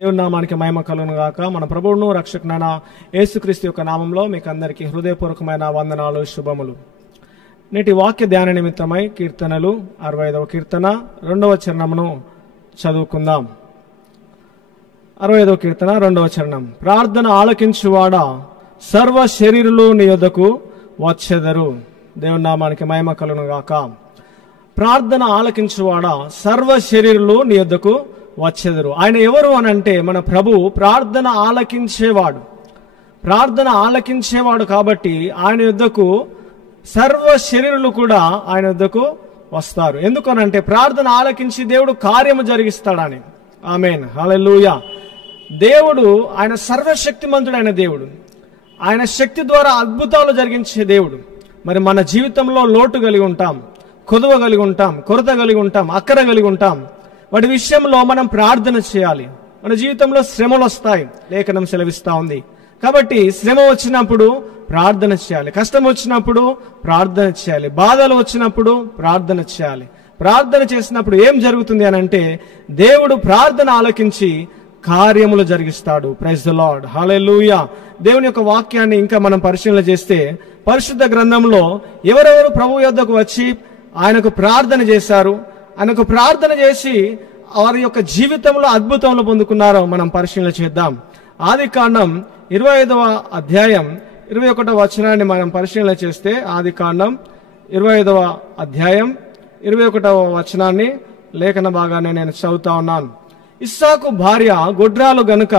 దేవుని నామానికి మహిమ కలుగును గాక. మన ప్రభువును రక్షకునైన యేసుక్రీస్తు యొక్క నామంలో మీకు అందరికీ హృదయపూర్వకమైన వందనాలు, శుభములు. నేటి వాక్య ధ్యాన నిమిత్తమై కీర్తనలు 65వ కీర్తన 2వ చరణమును చదువుకుందాం. 65వ కీర్తన 2వ చరణం. ప్రార్థన ఆలకించువాడా సర్వ శరీరులు నీ యొద్దకు వచ్చెదరు. దేవుని నామానికి మహిమ కలుగును గాక. ప్రార్థన ఆలకించువాడా సర్వ శరీరులు నీ యొద్దకు వచ్చెదరు. ఆయన ఎవరు అని అంటే మన ప్రభు ప్రార్థన ఆలకించేవాడు. ప్రార్థన ఆలకించేవాడు కాబట్టి ఆయన యొద్దకు సర్వ శరీరులు కూడా ఆయన యొద్దకు వస్తారు. ఎందుకనంటే ప్రార్థన ఆలకించి దేవుడు కార్యము జరిగిస్తాడని. ఆమేన్, హల్లెలూయా. దేవుడు ఆయన సర్వశక్తిమంతుడైన దేవుడు. ఆయన శక్తి ద్వారా అద్భుతాలు జరిగించే దేవుడు. మరి మన జీవితంలో లోటు కలిగి ఉంటాం, కొదువ కలిగి ఉంటాం, కొరత కలిగి ఉంటాం, అక్కర కలిగి ఉంటాం. వాటి విషయంలో మనం ప్రార్థన చేయాలి. మన జీవితంలో శ్రమలు వస్తాయి, లేఖనం సెలవిస్తా ఉంది. కాబట్టి శ్రమ వచ్చినప్పుడు ప్రార్థన చేయాలి, కష్టం వచ్చినప్పుడు ప్రార్థన చేయాలి, బాధలు వచ్చినప్పుడు ప్రార్థన చేయాలి. ప్రార్థన చేసినప్పుడు ఏం జరుగుతుంది అని అంటే దేవుడు ప్రార్థన ఆలకించి కార్యములు జరిగిస్తాడు. ప్రైజ్ ది లార్డ్, హల్లెలూయా. దేవుని యొక్క వాక్యాన్ని ఇంకా మనం పరిశీలన చేస్తే పరిశుద్ధ గ్రంథంలో ఎవరెవరు ప్రభు యొద్దకు వచ్చి ఆయనకు ప్రార్థన చేశారు, ఆయనకు ప్రార్థన చేసి వారి యొక్క జీవితంలో అద్భుతములు పొందుకున్నారో మనం పరిశీలన చేద్దాం. ఆదికాండం 25వ అధ్యాయం 21వ వచనాన్ని మనం పరిశీలన చేస్తే ఆదికాండం 25వ అధ్యాయం 21వ వచనాన్ని లేఖన భాగాన్ని నేను చదువుతా ఉన్నాను. ఇస్సాకు భార్య గొడ్రాలు గనుక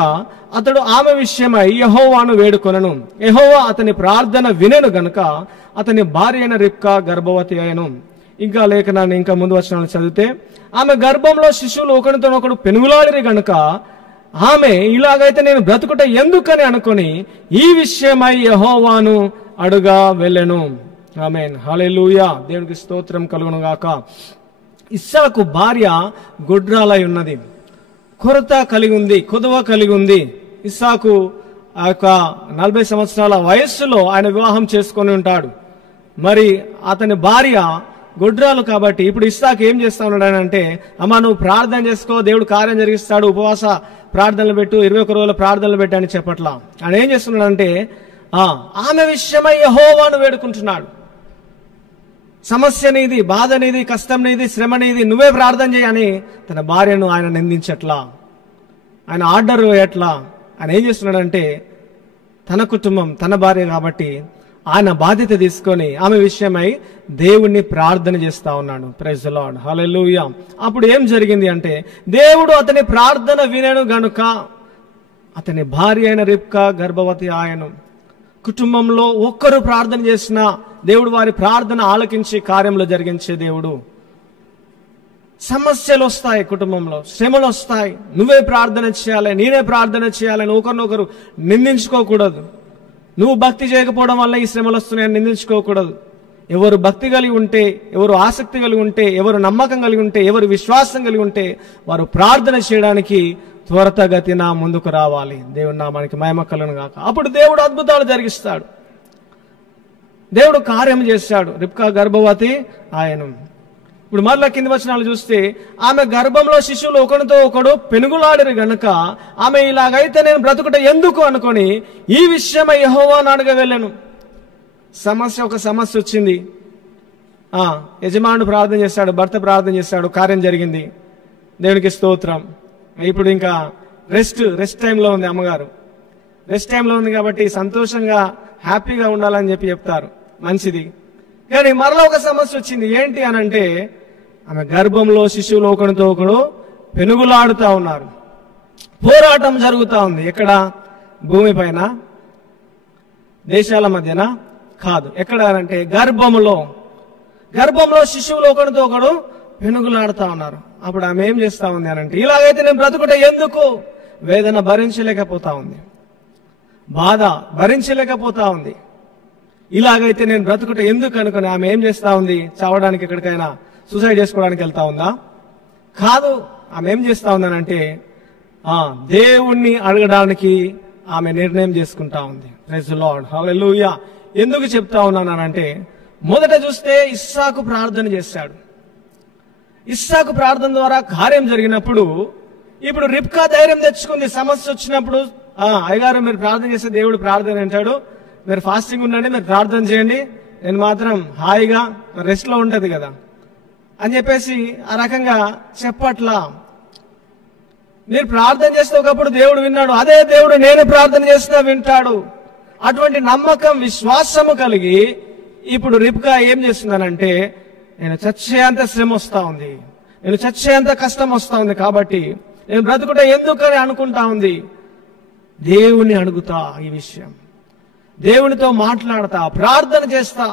అతడు ఆమె విషయమై యెహోవాను వేడుకొనెను. యెహోవా అతని ప్రార్థన వినెను గనుక అతని భార్య అయిన రిబ్కా గర్భవతి అయ్యెను. ఇంకా లేఖనాన్ని ఇంకా ముందు వచనాలు చదివితే ఆమె గర్భంలో శిశువులు ఒకరితో ఒకడు పెనుగులాడిరి గనుక ఆమె ఇలాగైతే నేను బ్రతుకుట ఎందుకని అనుకొని ఈ విషయమై యెహోవాను అడుగా వెళ్ళెను. ఆమేన్, హల్లెలూయా. దేవునికి స్తోత్రం కలుగును గాక. ఇస్సాకు భార్య గొడ్రాలై ఉన్నది, కొరత కలిగి ఉంది, కొదువ కలిగి ఉంది. ఇస్సాకు ఆ యొక్క 40 సంవత్సరాల వయస్సులో ఆయన వివాహం చేసుకొని ఉంటాడు. మరి అతని భార్య గొడ్రాలు కాబట్టి ఇప్పుడు ఇస్సాకు ఏం చేస్తా ఉన్నాడు అంటే, అమ్మా నువ్వు ప్రార్థన చేసుకో, దేవుడు కార్యం జరిగిస్తాడు, ఉపవాస ప్రార్థనలు పెట్టు, 21 రోజుల ప్రార్థనలు పెట్టు అని చెప్పట్లా. ఆయన ఏం చేస్తున్నాడంటే ఆమె విషయమై యెహోవాను వేడుకుంటున్నాడు. సమస్య నీది, బాధ నీది, కష్టం నీది, శ్రమ నీది, నువ్వే ప్రార్థన చేయని తన భార్యను ఆయన నిందించట్లా, ఆయన ఆర్డర్ వేయట్లా. ఆయన ఏం చేస్తున్నాడంటే తన కుటుంబం, తన భార్య కాబట్టి ఆయన బాధ్యత తీసుకొని ఆమె విషయమై దేవుణ్ణి ప్రార్థన చేస్తా ఉన్నాడు. ప్రైజ్ ది లార్డ్, హల్లెలూయా. అప్పుడు ఏం జరిగింది అంటే దేవుడు అతని ప్రార్థన వినెను గనుక అతని భార్య అయిన రిబ్కా గర్భవతి ఆయను. కుటుంబంలో ఒక్కరు ప్రార్థన చేసినా దేవుడు వారి ప్రార్థన ఆలకించి కార్యంలో జరిగించే దేవుడు. సమస్యలు వస్తాయి, కుటుంబంలో శ్రమలు వస్తాయి, నువ్వే ప్రార్థన చేయాలి, నేనే ప్రార్థన చేయాలని ఒకరినొకరు నిందించుకోకూడదు. నువ్వు భక్తి చేయకపోవడం వల్ల ఈ శ్రమలు వస్తున్నాయని నిందించుకోకూడదు. ఎవరు భక్తి కలిగి ఉంటే, ఎవరు ఆసక్తి కలిగి ఉంటే, ఎవరు నమ్మకం కలిగి ఉంటే, ఎవరు విశ్వాసం కలిగి ఉంటే వారు ప్రార్థన చేయడానికి త్వరతగతిన ముందుకు రావాలి. దేవుని నామానికి మహిమ కలుగును గాక. అప్పుడు దేవుడు అద్భుతాలు జరిగిస్తాడు. దేవుడు కార్యం చేశాడు. రిబ్కా గర్భవతి ఆయను. ఇప్పుడు మరలా కింది వచనాలు చూస్తే ఆమె గర్భంలో శిశువులు ఒకరితో ఒకడు పెనుగులాడిరి గనుక ఆమె ఇలాగైతే నేను బ్రతుకుట ఎందుకు అనుకొని ఈ విషయమై యెహోవాను అడగ వెళ్ళెను. ఒక సమస్య వచ్చింది. యజమానుడు ప్రార్థన చేశాడు, భర్త ప్రార్థన చేశాడు, కార్యం జరిగింది. దేవునికి స్తోత్రం. ఇప్పుడు ఇంకా రెస్ట్ టైంలో ఉంది. అమ్మగారు రెస్ట్ టైంలో ఉంది కాబట్టి సంతోషంగా హ్యాపీగా ఉండాలని చెప్తారు, మంచిది. కానీ మరలా ఒక సమస్య వచ్చింది. ఏంటి అని అంటే ఆమె గర్భంలో శిశువులు ఒకరితో ఒకడు పెనుగులాడుతా ఉన్నారు. పోరాటం జరుగుతా ఉంది. ఎక్కడ? భూమిపైన, దేశాల మధ్యన కాదు. ఎక్కడ అంటే గర్భంలో శిశువులు ఒకరితో ఒకడు పెనుగులాడుతా ఉన్నారు. అప్పుడు ఆమె ఏం చేస్తా ఉంది అని అంటే ఇలాగైతే నేను బ్రతుకుట ఎందుకు? వేదన భరించలేకపోతా ఉంది, బాధ భరించలేకపోతా ఉంది. ఇలాగైతే నేను బ్రతుకుట ఎందుకు అనుకుని ఆమె ఏం చేస్తా ఉంది? చావడానికి, ఎక్కడికైనా సూసైడ్ చేసుకోవడానికి వెళ్తా ఉందా? కాదు. ఆమె ఏం చేస్తా ఉందనంటే దేవుణ్ణి అడగడానికి ఆమె నిర్ణయం చేసుకుంటా ఉంది. ప్రైజ్ ది లార్డ్, హల్లెలూయా. ఎందుకు చెప్తా ఉన్నానంటే మొదట చూస్తే ఇస్సాకు ప్రార్థన చేశాడు. ఇస్సాకు ప్రార్థన ద్వారా కార్యం జరిగినప్పుడు ఇప్పుడు రిబ్కా ధైర్యం తెచ్చుకుంది. సమస్య వచ్చినప్పుడు అయ్యగారు మీరు ప్రార్థన చేస్తే దేవుడు ప్రార్థన అంటాడు, మీరు ఫాస్టింగ్ ఉండండి, మీరు ప్రార్థన చేయండి, నేను మాత్రం హాయిగా రెస్ట్ లో ఉంటది కదా అని చెప్పేసి ఆ రకంగా చెప్పట్లా. మీరు ప్రార్థన చేస్తే ఒకప్పుడు దేవుడు విన్నాడు, అదే దేవుడు నేను ప్రార్థన చేసినా వింటాడు. అటువంటి నమ్మకం, విశ్వాసము కలిగి ఇప్పుడు రిబ్కా ఏం చేస్తుందనంటే, నేను చచ్చేంత శ్రమ వస్తా ఉంది, నేను చచ్చేంత కష్టం వస్తా ఉంది, కాబట్టి నేను బ్రతుకుట ఎందుకని అనుకుంటా ఉంది. దేవుని అడుగుతా, ఈ విషయం దేవునితో మాట్లాడతా, ప్రార్థన చేస్తా.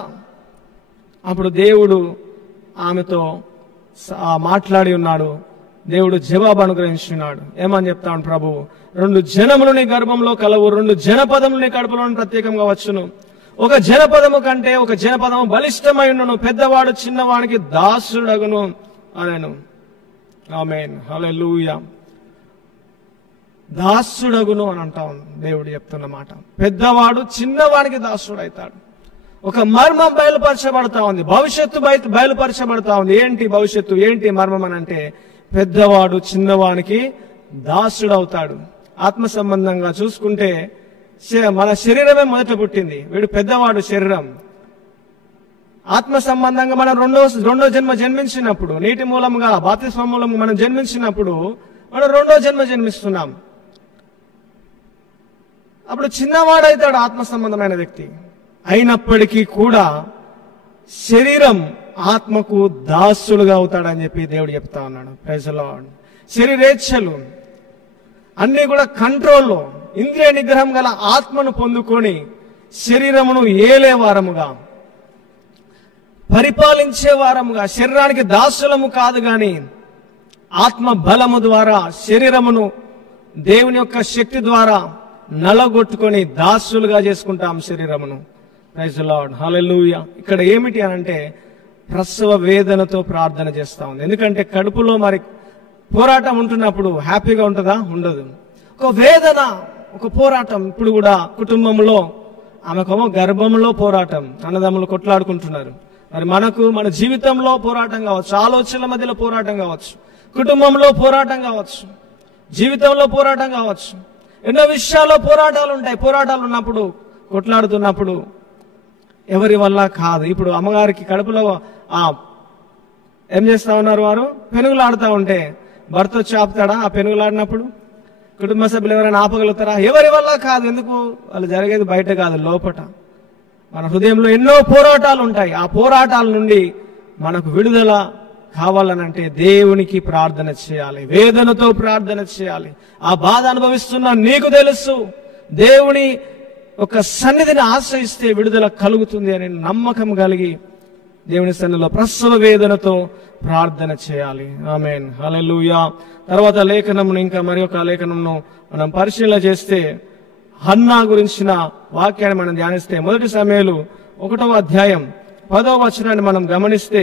అప్పుడు దేవుడు ఆమెతో మాట్లాడి ఉన్నాడు. దేవుడు జవాబు అనుగ్రహించున్నాడు. ఏమని చెప్తాడు ప్రభు, 2 జనములు నీ గర్భంలో కలవు, 2 జనపదములు నీ కడుపులో ప్రత్యేకంగా వచ్చును. ఒక జనపదము కంటే ఒక జనపదము బలిష్టమై ఉన్నను, పెద్దవాడు చిన్నవానికి దాసుడగును అనెను. ఆమేన్, హల్లెలూయా. దాసుడగును అని అంటా దేవుడు చెప్తున్న మాట. పెద్దవాడు చిన్నవానికి దాసుడు అవుతాడు. ఒక మర్మం బయలుపరచబడతా ఉంది, భవిష్యత్తు బయలుపరచబడతా ఉంది. ఏంటి భవిష్యత్తు, ఏంటి మర్మం అని అంటే, పెద్దవాడు చిన్నవానికి దాసుడు అవుతాడు. ఆత్మ సంబంధంగా చూసుకుంటే మన శరీరమే మొదట పుట్టింది, వీడు పెద్దవాడు శరీరం. ఆత్మ సంబంధంగా మనం రెండో జన్మ జన్మించినప్పుడు, నీటి మూలంగా బాప్తిస్మం మూలంగా మనం జన్మించినప్పుడు మనం రెండో జన్మ జన్మిస్తున్నాం. అప్పుడు చిన్నవాడైతాడు ఆత్మ సంబంధమైన వ్యక్తి. అయినప్పటికీ కూడా శరీరం ఆత్మకు దాసులుగా అవుతాడని చెప్పి దేవుడు చెప్తా ఉన్నాడు. Praise the lord. శరీరేచ్ఛలు అన్ని కూడా కంట్రోల్లో, ఇంద్రియ నిగ్రహం గల ఆత్మను పొందుకొని శరీరమును ఏలే వారముగా, పరిపాలించే వారముగా, శరీరానికి దాసులము కాదు గాని ఆత్మ బలము ద్వారా శరీరమును దేవుని యొక్క శక్తి ద్వారా నలగొట్టుకొని దాసులుగా చేసుకుంటాం శరీరమును. ప్రైజ్ ది లార్డ్, హల్లెలూయా. ఇక్కడ ఏమిటి అనంటే, ప్రసవ వేదనతో ప్రార్థన చేస్తా ఉంది. ఎందుకంటే కడుపులో మరి పోరాటం ఉంటున్నప్పుడు హ్యాపీగా ఉంటుందా? ఉండదు. ఒక వేదన, ఒక పోరాటం. ఇప్పుడు కూడా కుటుంబంలో ఆమెకేమో గర్భంలో పోరాటం, అన్నదమ్ములు కొట్లాడుకుంటున్నారు. మరి మనకు మన జీవితంలో పోరాటం కావచ్చు, ఆలోచనల మధ్యలో పోరాటం కావచ్చు, కుటుంబంలో పోరాటం కావచ్చు, జీవితంలో పోరాటం కావచ్చు, ఎన్నో విషయాల్లో పోరాటాలు ఉంటాయి. పోరాటాలు ఉన్నప్పుడు, కొట్లాడుతున్నప్పుడు ఎవరి వల్ల కాదు. ఇప్పుడు అమ్మగారికి కడుపులో ఏం చేస్తా ఉన్నారు, వారు పెనుగులాడుతూ ఉంటే భర్త వచ్చి ఆపుతాడా? ఆ పెనుగులాడినప్పుడు కుటుంబ సభ్యులు ఎవరైనా ఆపగలుగుతారా? ఎవరి వల్ల కాదు. ఎందుకు? వాళ్ళు జరిగేది బయట కాదు, లోపట. మన హృదయంలో ఎన్నో పోరాటాలు ఉంటాయి. ఆ పోరాటాల నుండి మనకు విడుదల కావాలనంటే దేవునికి ప్రార్థన చేయాలి, వేదనతో ప్రార్థన చేయాలి. ఆ బాధ అనుభవిస్తున్న నీకు తెలుసు, దేవుని ఒక సన్నిధిని ఆశ్రయిస్తే విడుదల కలుగుతుంది అనే నమ్మకం కలిగి దేవుని సన్నిధిలో ప్రసవ వేదనతో ప్రార్థన చేయాలి. ఆమేన్, హల్లెలూయా. తర్వాత లేఖనమును, ఇంకా మరి ఒక లేఖనమును మనం పరిశీలన చేస్తే, హన్నా గురించిన వాక్యాన్ని మనం ధ్యానిస్తే, 1 సమూయేలు 1వ అధ్యాయం 10వ వచనాన్ని మనం గమనిస్తే,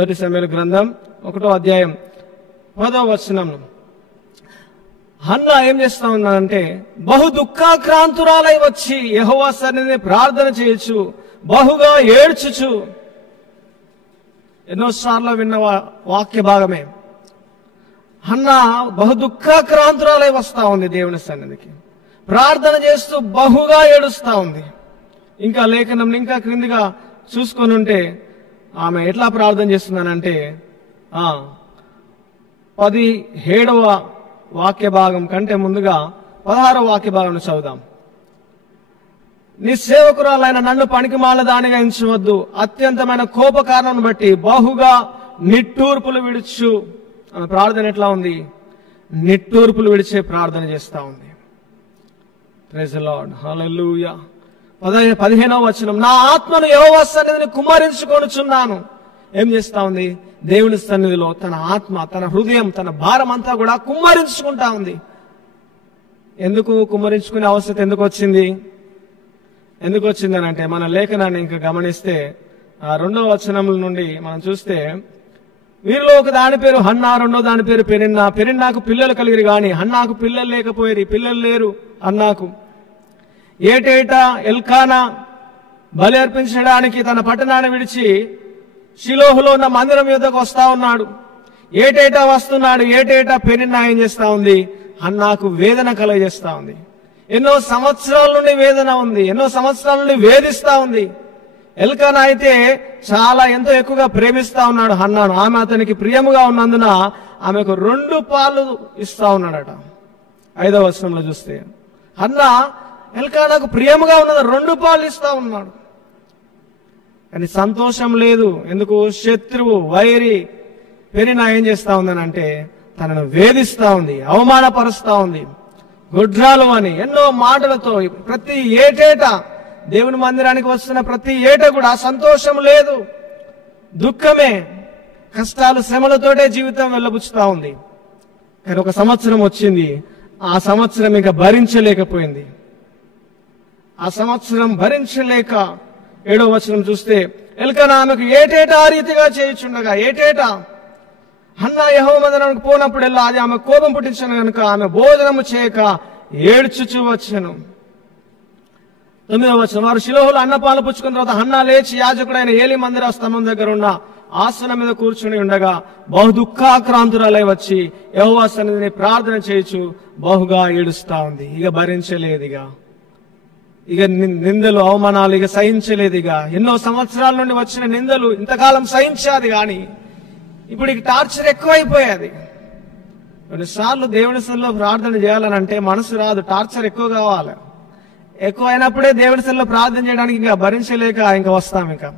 1 సమూయేలు గ్రంథం 1వ అధ్యాయం 10వ వచనం, హన్నా ఏం చేస్తా ఉన్నానంటే, బహు దుఃఖాక్రాంతురాలై వచ్చి యెహోవా సన్నిధిని ప్రార్థన చేయొచ్చు, బహుగా ఏడ్చుచు. ఎన్నోసార్లు విన్న వాక్య భాగమే. హన్నా బహు దుఃఖాక్రాంతురాలై వస్తా ఉంది దేవుని సన్నిధికి, ప్రార్థన చేస్తూ బహుగా ఏడుస్తా ఉంది. ఇంకా లేఖనం ఇంకా క్రిందిగా చూసుకొని ఉంటే ఆమె ఎట్లా ప్రార్థన చేస్తున్నానంటే, 17వ వాక్య భాగం కంటే ముందుగా 16వ వాక్య భాగం చదువుదాం. నీ సేవకురాలైన నన్ను పనికిమాల దానిగా ఎంచవద్దు, అత్యంతమైన కోప కారణం బట్టి బహుగా నిట్టూర్పులు విడుచు. ఆమె ప్రార్థన ఎట్లా ఉంది? నిట్టూర్పులు విడిచే ప్రార్థన చేస్తా ఉంది. ప్రైజ్ ది లార్డ్, హల్లెలూయా. 15వ వచనం, నా ఆత్మను యెహోవా సన్నిధిని కుమ్మరించుకొనుచున్నాను. ఏం చేస్తా ఉంది? దేవుని సన్నిధిలో తన ఆత్మ, తన హృదయం, తన భారం అంతా కూడా కుమ్మరించుకుంటా ఉంది. ఎందుకు కుమ్మరించుకునే అవసరం ఎందుకు వచ్చింది? ఎందుకు వచ్చిందని అంటే, మన లేఖనాన్ని ఇంకా గమనిస్తే 2వ వచనం నుండి మనం చూస్తే, వీరిలో ఒక దాని పేరు హన్నా, రెండో దాని పేరు పెరిన్నా. పెరిన్నాకు పిల్లలు కలిగిరి గాని హన్నాకు పిల్లలు లేకపోయి, పిల్లలు లేరు హన్నాకు. ఏటేటా ఎల్కానా బలి అర్పించడానికి తన పట్టణాన్ని విడిచి షిలోహులో ఉన్న మందిరం యుద్ధకు వస్తా ఉన్నాడు. ఏటేటా వస్తున్నాడు, ఏటేటా పెనిన్నా ఏం చేస్తా ఉంది, హన్నాకు వేదన కలగజేస్తా ఉంది. ఎన్నో సంవత్సరాల నుండి వేదన ఉంది, ఎన్నో సంవత్సరాల నుండి వేధిస్తా ఉంది. ఎల్కానా అయితే చాలా ఎంతో ఎక్కువగా ప్రేమిస్తా ఉన్నాడు హన్నాను. ఆమె అతనికి ప్రియముగా ఉన్నందున ఆమెకు 2 పాలు ఇస్తా ఉన్నాడట. 5వ వచనంలో చూస్తే హన్నా ఎల్కానాకు ప్రియముగా ఉన్నది, 2 పాలు ఇస్తా ఉన్నాడు. కానీ సంతోషం లేదు. ఎందుకు? శత్రువు, వైరి పెనిన్నా ఏం చేస్తా ఉందని అంటే తనను వేధిస్తా ఉంది, అవమానపరుస్తా ఉంది. గుడ్రాలు అని ఎన్నో మాటలతో ప్రతి ఏటేటా దేవుని మందిరానికి వస్తున్న ప్రతి ఏట కూడా సంతోషం లేదు, దుఃఖమే, కష్టాలు, శ్రమలతోటే జీవితం వెళ్ళబుచ్చుతా ఉంది. కానీ ఒక సంవత్సరం వచ్చింది, ఆ సంవత్సరం ఇంకా భరించలేకపోయింది. ఆ సంవత్సరం భరించలేక 7వ వచనం చూస్తే ఎల్కానా ఆమెకు ఏటేటా ఆ రీతిగా చేయుచుండగా, ఏటేటా హన్నా యెహోవా మందిరానికి పోనప్పుడెల్లా అది ఆమె కోపం పుట్టించను కనుక ఆమె భోజనము చేయక ఏడ్చుచూ వచ్చెను. 9వ వచనం వారు షిలోహులో అన్నపాలు పుచ్చుకున్న తర్వాత హన్నా లేచి యాజకుడైన ఏలీ మందిర స్తంభం దగ్గర ఉన్న ఆసనం మీద కూర్చుని ఉండగా బహు దుఃఖాక్రాంతురాలై వచ్చి యెహోవా సన్నిధిని ప్రార్థన చేయొచ్చు బహుగా ఏడుస్తా ఉంది. ఇక భరించలేదిగా, ఇక నిందలు, అవమానాలు ఇక సహించలేదిగా. ఎన్నో సంవత్సరాల నుండి వచ్చిన నిందలు ఇంతకాలం సహించాది, కానీ ఇప్పుడు ఇక టార్చర్ ఎక్కువైపోయేది. కొన్నిసార్లు దేవుని సన్నిధిలో ప్రార్థన చేయాలని అంటే మనసు రాదు, టార్చర్ ఎక్కువ కావాలి. ఎక్కువ అయినప్పుడే దేవుని సన్నిధిలో ప్రార్థన చేయడానికి ఇంకా భరించలేక ఇంకా వస్తాం. ఇంకా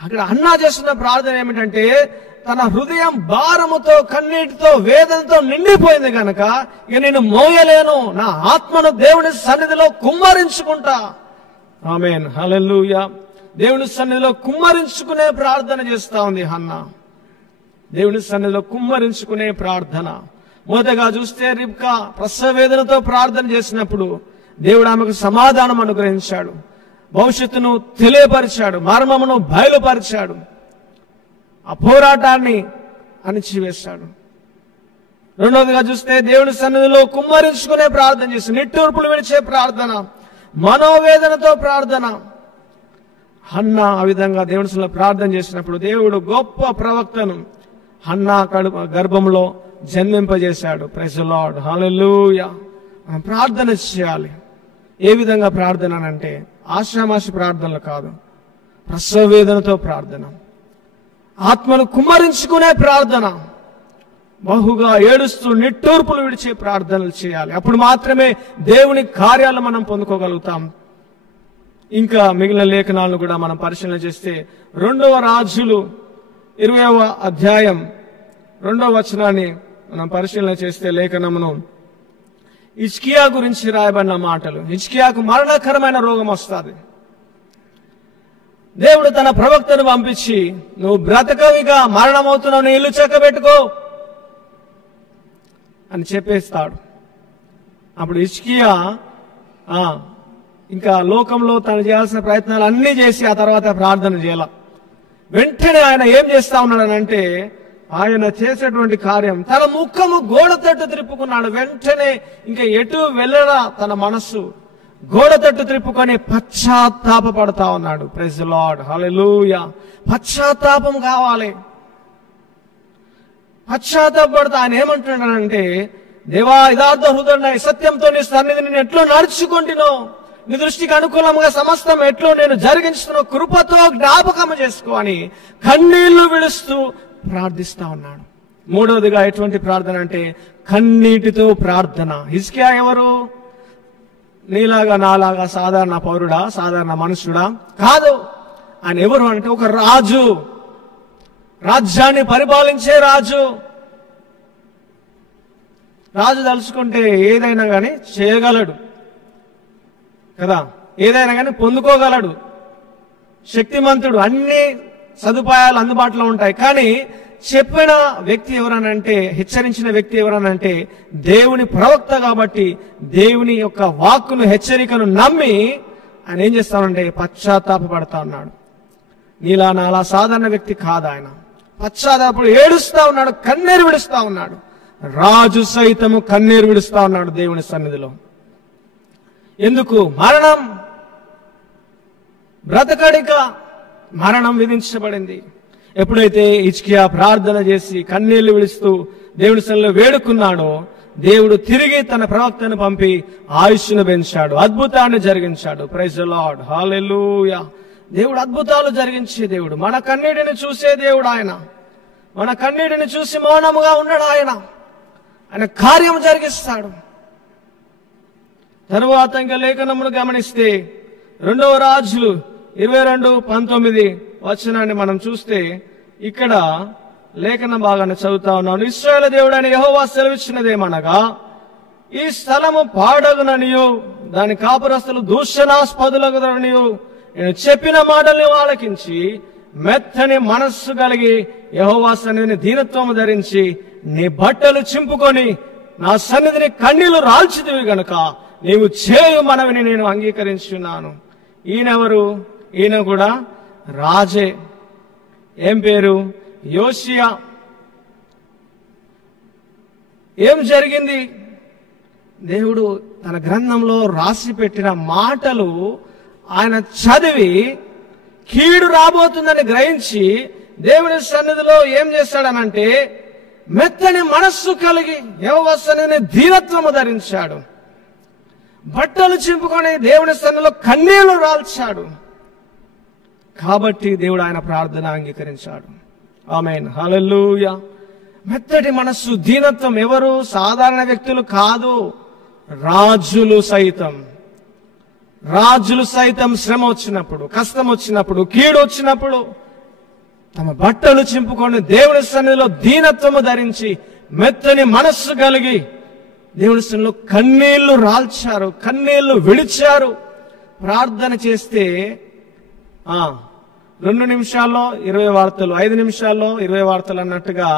అక్కడ హన్నా చేస్తున్న ప్రార్థన ఏమిటంటే తన హృదయం భారముతో, కన్నీటితో, వేదనతో నిండిపోయింది కనుక ఇక నేను మోయలేను, నా ఆత్మను దేవుని సన్నిధిలో కుమ్మరించుకుంటా. ఆమేన్, హల్లెలూయా. దేవుని సన్నిధిలో కుమ్మరించుకునే ప్రార్థన చేస్తా ఉంది హన్నా. దేవుని సన్నిధిలో కుమ్మరించుకునే ప్రార్థన. మొదటగా చూస్తే రిబ్కా ప్రసవ వేదనతో ప్రార్థన చేసినప్పుడు దేవుడు ఆమెకు సమాధానం అనుగ్రహించాడు, భవిష్యత్తును తెలియపరిచాడు, మర్మమును బయలుపరిచాడు, ఆ పోరాటాన్ని అణిచివేశాడు. రెండవదిగా చూస్తే దేవుని సన్నిధిలో కుమ్మరించుకునే ప్రార్థన చేసి నిట్టూర్పులు విడిచే ప్రార్థన, మనోవేదనతో ప్రార్థన. హన్నా ఆ విధంగా దేవుని సన్నిధిలో ప్రార్థన చేసినప్పుడు దేవుడు గొప్ప ప్రవక్తను హన్నా గర్భంలో జన్మింపజేశాడు. ప్రైజ్ ది లార్డ్, హల్లెలూయా. మనం ప్రార్థన చేయాలి. ఏ విధంగా ప్రార్థన అంటే ఆషామాషి ప్రార్థనలు కాదు, ప్రసవ వేదనతో ప్రార్థన, ఆత్మను కుమ్మరించుకునే ప్రార్థన, బహుగా ఏడుస్తూ నిట్టూర్పులు విడిచే ప్రార్థనలు చేయాలి. అప్పుడు మాత్రమే దేవుని కార్యాలు మనం పొందుకోగలుగుతాం. ఇంకా మిగిలిన లేఖనాలను కూడా మనం పరిశీలన చేస్తే 2వ రాజులు 20వ అధ్యాయం 2వ వచనాన్ని మనం పరిశీలన చేస్తే లేఖనమును హిజ్కియా గురించి రాయబడిన మాటలు. హిజ్కియాకు మరణకరమైన రోగం వస్తుంది. దేవుడు తన ప్రవక్తను పంపించి నువ్వు బ్రతకవిగా, మరణమవుతున్నావు, నీ ఇల్లు చక్కబెట్టుకో అని చెప్పేస్తాడు. అప్పుడు హిజ్కియా ఇంకా లోకంలో తను చేయాల్సిన ప్రయత్నాలు అన్నీ చేసి ఆ తర్వాత ప్రార్థన చేయాల. వెంటనే ఆయన ఏం చేస్తా ఉన్నాడనంటే ఆయన చేసేటువంటి కార్యం తన ముఖము గోడ తట్టు త్రిప్పుకున్నాడు. వెంటనే ఇంకా ఎటు వెళ్ళరా తన మనస్సు గోడ తట్టు త్రిప్పుకొని పశ్చాత్తాపపడతా ఉన్నాడు. ప్రైజ్ ది లార్డ్, హల్లెలూయా. పశ్చాత్తాపం కావాలి. పశ్చాత్తాపపడతా ఆయన ఏమంటున్నాడంటే దేవా, యథార్థ హృదయుడై సత్యంతో నీ సన్నిధిని నేను ఎట్లో నడుచుకుంటునో, నీ దృష్టికి అనుకూలంగా సమస్తం ఎట్లో నేను జరిగించుతున్న కృపతో జ్ఞాపకం చేసుకో అని కన్నీళ్లు విడుస్తూ ప్రార్థిస్తా ఉన్నాడు. మూడవదిగా ఎటువంటి ప్రార్థన అంటే కన్నీటితో ప్రార్థన. హిజ్కియా ఎవరు? నీలాగా నాలాగా సాధారణ పౌరుడా, సాధారణ మనుషుడా? కాదు. ఆయన ఎవరు అంటే ఒక రాజు, రాజ్యాన్ని పరిపాలించే రాజు. రాజు తలుచుకుంటే ఏదైనా కానీ చేయగలడు కదా, ఏదైనా కానీ పొందుకోగలడు, శక్తిమంతుడు, అన్ని సదుపాయాలు అందుబాటులో ఉంటాయి. కానీ చెప్పిన వ్యక్తి ఎవరనంటే, హెచ్చరించిన వ్యక్తి ఎవరనంటే దేవుని ప్రవక్త. కాబట్టి దేవుని యొక్క వాక్కును, హెచ్చరికను నమ్మి ఆయన ఏం చేస్తానంటే పశ్చాత్తాపపడతా ఉన్నాడు. నీలా నాలా సాధారణ వ్యక్తి కాదు ఆయన. పశ్చాత్తాపడు ఏడుస్తా ఉన్నాడు, కన్నీరు విడుస్తా ఉన్నాడు. రాజు సైతము కన్నీరు విడుస్తా ఉన్నాడు దేవుని సన్నిధిలో. ఎందుకు? మరణం, బ్రతకడిక మరణం విధించబడింది. ఎప్పుడైతే హిజ్కియా ప్రార్థన చేసి కన్నీళ్లు విడుస్తూ దేవుని సన్నిధిలో వేడుకున్నాడో, దేవుడు తిరిగి తన ప్రవక్తను పంపి ఆయుష్ను పెంచాడు, అద్భుతాన్ని జరిగించాడు. ప్రైజ్ ది లార్డ్, హల్లెలూయా. దేవుడు అద్భుతాలు జరిగించే దేవుడు. మన కన్నీటిని చూసే దేవుడు ఆయన. మన కన్నీటిని చూసి మౌనముగా ఉన్నాడు ఆయన. ఆయన కార్యం జరిగిస్తాడు. తరువాత ఇంకా లేఖనమును గమనిస్తే 2వ రాజులు 22:19 వచనాన్ని మనం చూస్తే, ఇక్కడ లేఖన భాగాన్ని చదువుతా ఉన్నాను. ఇశ్రాయేలు దేవుడైన యెహోవా సెలవిచ్చినదేమనగా, ఈ స్థలము పాడగుననియు దాని కాపురస్తులు దూషణాస్పదులగుననియు నేను చెప్పిన మాటల్ని ఆలకించి మెత్తని మనస్సు కలిగి యెహోవా సన్నిధిని దీనత్వము ధరించి నీ బట్టలు చింపుకొని నా సన్నిధిని కన్నీళ్లు రాల్చితివి గనుక నీవు చేయు మనవిని నేను అంగీకరించున్నాను. ఈయనెవరు? ఈయన కూడా రాజే. ఏం పేరు? యోషియా. ఏం జరిగింది? దేవుడు తన గ్రంథంలో రాసి పెట్టిన మాటలు ఆయన చదివి కీడు రాబోతుందని గ్రహించి దేవుని సన్నిధిలో ఏం చేశాడనంటే మెత్తని మనస్సు కలిగి యెహోవా సన్నిధిని దీనత్వము ధరించాడు. బట్టలు చింపుకొని దేవుని సన్నిధిలో కన్నీళ్లు రాల్చాడు. కాబట్టి దేవుడు ఆయన ప్రార్థన అంగీకరించాడు. ఆమేన్, హల్లెలూయా. మెత్తటి మనస్సు, దీనత్వం ఎవరు? సాధారణ వ్యక్తులు కాదు, రాజులు సైతం శ్రమ వచ్చినప్పుడు, కష్టం వచ్చినప్పుడు, కీడు వచ్చినప్పుడు తమ బట్టలు చింపుకొని దేవుని సన్నిధిలో దీనత్వము ధరించి మెత్తని మనస్సు కలిగి దేవుని సన్నిధిలో కన్నీళ్లు రాల్చారు, కన్నీళ్లు విడిచారు. ప్రార్థన చేస్తే 2 నిమిషాల్లో 20 వార్తలు, 5 నిమిషాల్లో 20 వార్తలు అన్నట్టుగా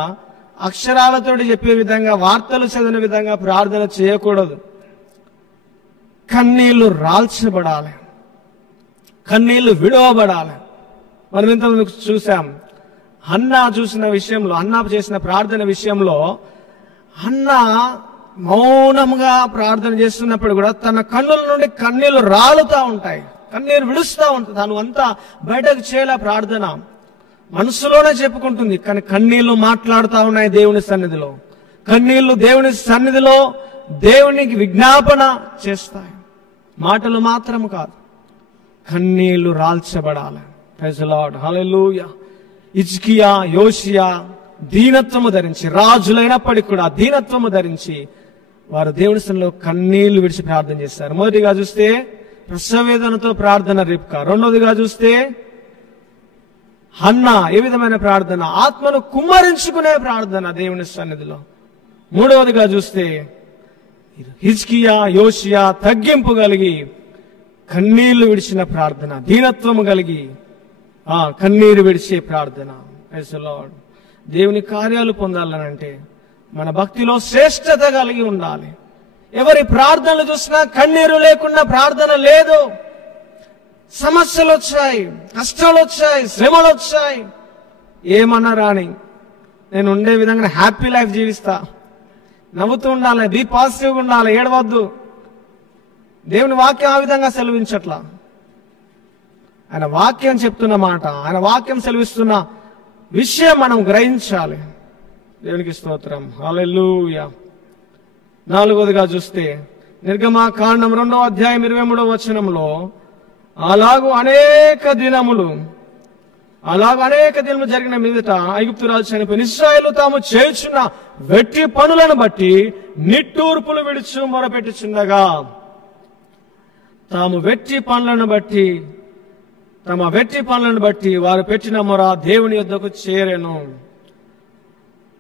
అక్షరాలతోటి చెప్పే విధంగా, వార్తలు చదివిన విధంగా ప్రార్థన చేయకూడదు. కన్నీళ్లు రాల్చబడాలి, కన్నీళ్లు విడవబడాలి. మనం ఇంతకుముందు చూసాం, హన్నా చూసిన విషయంలో, హన్నా చేసిన ప్రార్థన విషయంలో, హన్నా మౌనంగా ప్రార్థన చేస్తున్నప్పుడు కూడా తన కన్నుల నుండి కన్నీళ్లు రాలుతా ఉంటాయి, కన్నీరు విడుస్తూ ఉంటుంది. తను అంతా బయటకు చేయలే, ప్రార్థన మనసులోనే చెప్పుకుంటుంది, కానీ కన్నీళ్లు మాట్లాడుతూ ఉన్నాయి దేవుని సన్నిధిలో. కన్నీళ్లు దేవుని సన్నిధిలో దేవునికి విజ్ఞాపన చేస్తాయి. మాటలు మాత్రం కాదు, కన్నీళ్లు రాల్చబడాలి. ప్రైజ్ ది లార్డ్, హల్లెలూయా. హిజ్కియా, యోషియా దీనత్వము ధరించి, రాజులైనప్పటికీ కూడా దీనత్వము ధరించి వారు దేవుని సన్నిధిలో కన్నీళ్లు విడిచి ప్రార్థన చేస్తారు. మొదటిగా చూస్తే ప్రసవేదనతో ప్రార్థన రిబ్కా. రెండవదిగా చూస్తే హన్నా ఏ విధమైన ప్రార్థన? ఆత్మను కుమ్మరించుకునే ప్రార్థన దేవుని సన్నిధిలో. మూడవదిగా చూస్తే హిజ్కియా, యోషియా తగ్గింపు కలిగి కన్నీళ్లు విడిచిన ప్రార్థన, దీనత్వము కలిగి కన్నీరు విడిచే ప్రార్థన. Praise the Lord. దేవుని కార్యాలు పొందాలనంటే మన భక్తిలో శ్రేష్టత కలిగి ఉండాలి. ఎవరి ప్రార్థనలు చూసినా కన్నీరు లేకుండా ప్రార్థన లేదు. సమస్యలు వచ్చాయి, కష్టాలు వచ్చాయి, శ్రమలు వచ్చాయి, ఏమన్నా రాని నేను ఉండే విధంగా హ్యాపీ లైఫ్ జీవిస్తా, నవ్వుతూ ఉండాలి, బీ పాజిటివ్గా ఉండాలి, ఏడవద్దు. దేవుని వాక్యం ఆ విధంగా సెలవించట్లా. ఆయన వాక్యం చెప్తున్న మాట, ఆయన వాక్యం సెలవిస్తున్న విషయం మనం గ్రహించాలి. దేవునికి స్తోత్రం, హల్లెలూయా. నాలుగవదిగా చూస్తే నిర్గమాకాండం 2వ అధ్యాయం 23వ వచనంలో అలాగూ అనేక దినములు జరిగిన మీదట ఐగుప్తు రాజు చనిపోయిన ఇశ్రాయేలు తాము చేయుచున్న వెట్టి పనులను బట్టి నిట్టూర్పులు విడుచు మొరపెట్టుచుండగా, తమ వెట్టి పనులను బట్టి వారు పెట్టిన మొర దేవుని యొద్దకు చేరెను.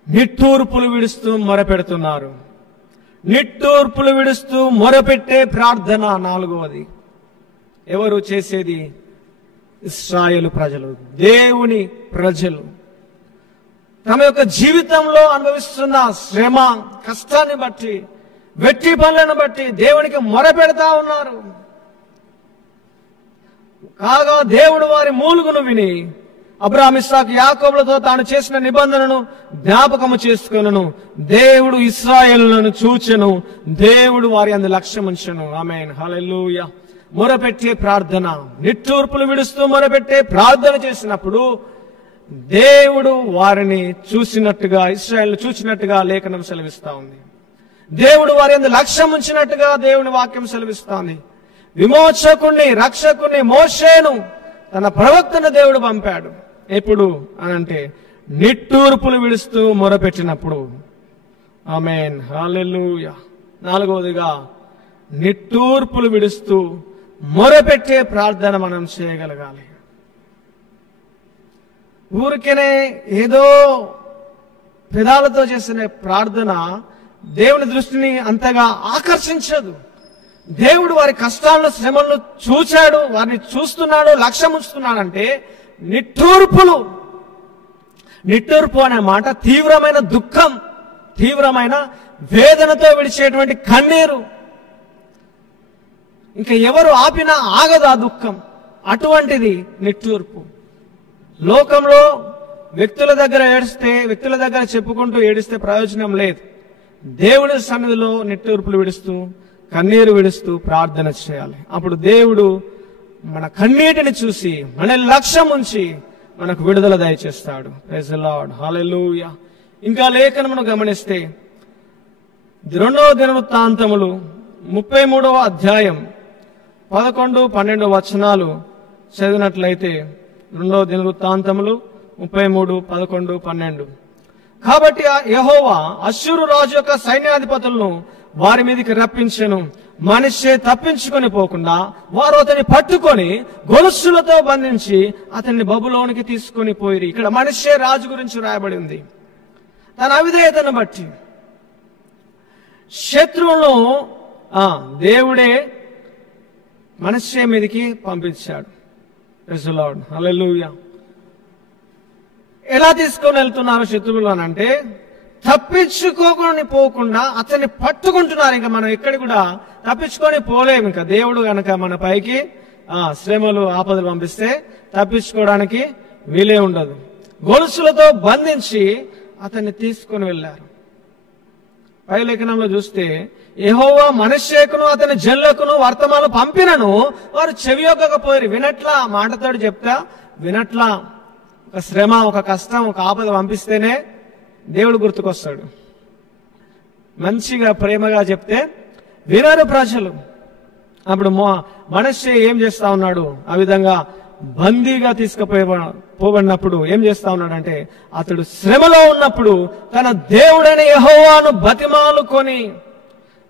నిట్టూర్పులు విడుస్తూ మొరపెడుతున్నారు. నిట్టూర్పులు విడుస్తూ మొరపెట్టే ప్రార్థన నాలుగవది. ఎవరు చేసేది? ఇశ్రాయేలు ప్రజలు, దేవుని ప్రజలు. తమ యొక్క జీవితంలో అనుభవిస్తున్న శ్రమ, కష్టాన్ని బట్టి, వెట్టి పనులను బట్టి దేవునికి మొరపెడతా ఉన్నారు. కాగా దేవుడు వారి మూలుగును విని అబ్రాహాము, ఇస్సాకు, యాకోబులతో తాను చేసిన నిబంధనను జ్ఞాపకము చేసుకొనును. దేవుడు ఇశ్రాయేలును చూచెను, దేవుడు వారి అందు లక్ష్యం ఉంచెను. ఆమేన్, హల్లెలూయా. మొరపెట్టే ప్రార్థన, నిట్టూర్పులు విడుస్తూ మొరపెట్టే ప్రార్థన చేసినప్పుడు దేవుడు వారిని చూసినట్టుగా, ఇశ్రాయేలును చూసినట్టుగా లేఖనం సెలవిస్తా ఉంది. దేవుడు వారి యందు లక్ష్యం ఉంచినట్టుగా దేవుని వాక్యం సెలవిస్తోంది. విమోచకుణ్ణి, రక్షకుణ్ణి మోషేను తన ప్రవక్తను దేవుడు పంపాడు. ఎప్పుడు అనంటే నిట్టూర్పులు విడుస్తూ మొరపెట్టినప్పుడు. ఆమేన్, హల్లెలూయా. 4వదిగా నిట్టూర్పులు విడుస్తూ మొరపెట్టే ప్రార్థన మనం చేయగలగాలి. ఊరికేనే ఏదో పెదాలతో చేసిన ప్రార్థన దేవుని దృష్టిని అంతగా ఆకర్షించదు. దేవుడు వారి కష్టాలను, శ్రమలను చూచాడు, వారిని చూస్తున్నాడు, లక్ష్యం ఉంచుతున్నాడంటే నిట్టూర్పు అనే మాట తీవ్రమైన దుఃఖం, తీవ్రమైన వేదనతో విడిచేటువంటి కన్నీరు. ఇంకా ఎవరు ఆపినా ఆగదు ఆ దుఃఖం. అటువంటిది నిట్టూర్పు. లోకంలో వ్యక్తుల దగ్గర ఏడిస్తే, వ్యక్తుల దగ్గర చెప్పుకుంటూ ఏడిస్తే ప్రయోజనం లేదు. దేవుని సన్నిధిలో నిట్టూర్పులు విడుస్తూ, కన్నీరు విడుస్తూ ప్రార్థన చేయాలి. అప్పుడు దేవుడు మన కన్నీటిని చూసి, మన లక్ష్యం ఉంచి మనకు విడుదల దయచేస్తాడు. ప్రైజ్ ది లార్డ్, హల్లెలూయా. ఇంకా లేఖనమును గమనిస్తే 2వ దినవృత్తాంతములు 33వ అధ్యాయం 11, 12 వచనాలు చదివినట్లయితే, 2వ దినవృత్తాంతములు 33, 11, 12. కాబట్టి యెహోవా అష్షూరు రాజు యొక్క సైన్యాధిపతులను వారి మీదకి రప్పించెను. మనిషే తప్పించుకొని పోకుండా వారు అతన్ని పట్టుకొని గొలుసులతో బంధించి అతన్ని బబులోనికి తీసుకొని పోయిరి. ఇక్కడ మనిషే రాజు గురించి రాయబడి ఉంది. తన అవిధేయతను బట్టి శత్రువులను దేవుడే మనిషే మీదకి పంపించాడు. ప్రైజ్ ది లార్డ్, హల్లెలూయా. ఎలా తీసుకొని వెళ్తున్నారు శత్రువులు అని అంటే, తప్పించుకోకొని పోకుండా అతన్ని పట్టుకుంటున్నారు. ఇంకా మనం ఎక్కడి కూడా తప్పించుకొని పోలేము. ఇంకా దేవుడు గనక మన పైకి శ్రమలు, ఆపదలు పంపిస్తే తప్పించుకోవడానికి వీలే ఉండదు. గొలుసులతో బంధించి అతన్ని తీసుకొని వెళ్ళారు. పై లేఖనంలో చూస్తే, యెహోవా మనష్షేకును అతని జనులకును వర్తమానం పంపినను వారు చెవియొగ్గకపోయారు. వినట్లా, మాటతోడు చెప్తా వినట్లా. ఒక శ్రమ, ఒక కష్టం, ఒక ఆపద పంపిస్తేనే దేవుడు గుర్తుకొస్తాడు. మంచిగా ప్రేమగా చెప్తే వినరు ప్రజలు. అప్పుడు మనష్షే ఏం చేస్తా ఉన్నాడు? ఆ విధంగా బందీగా పోబడినప్పుడు ఏం చేస్తా ఉన్నాడంటే, అతడు శ్రమలో ఉన్నప్పుడు తన దేవుడైన యెహోవాను బతిమాలుకొని,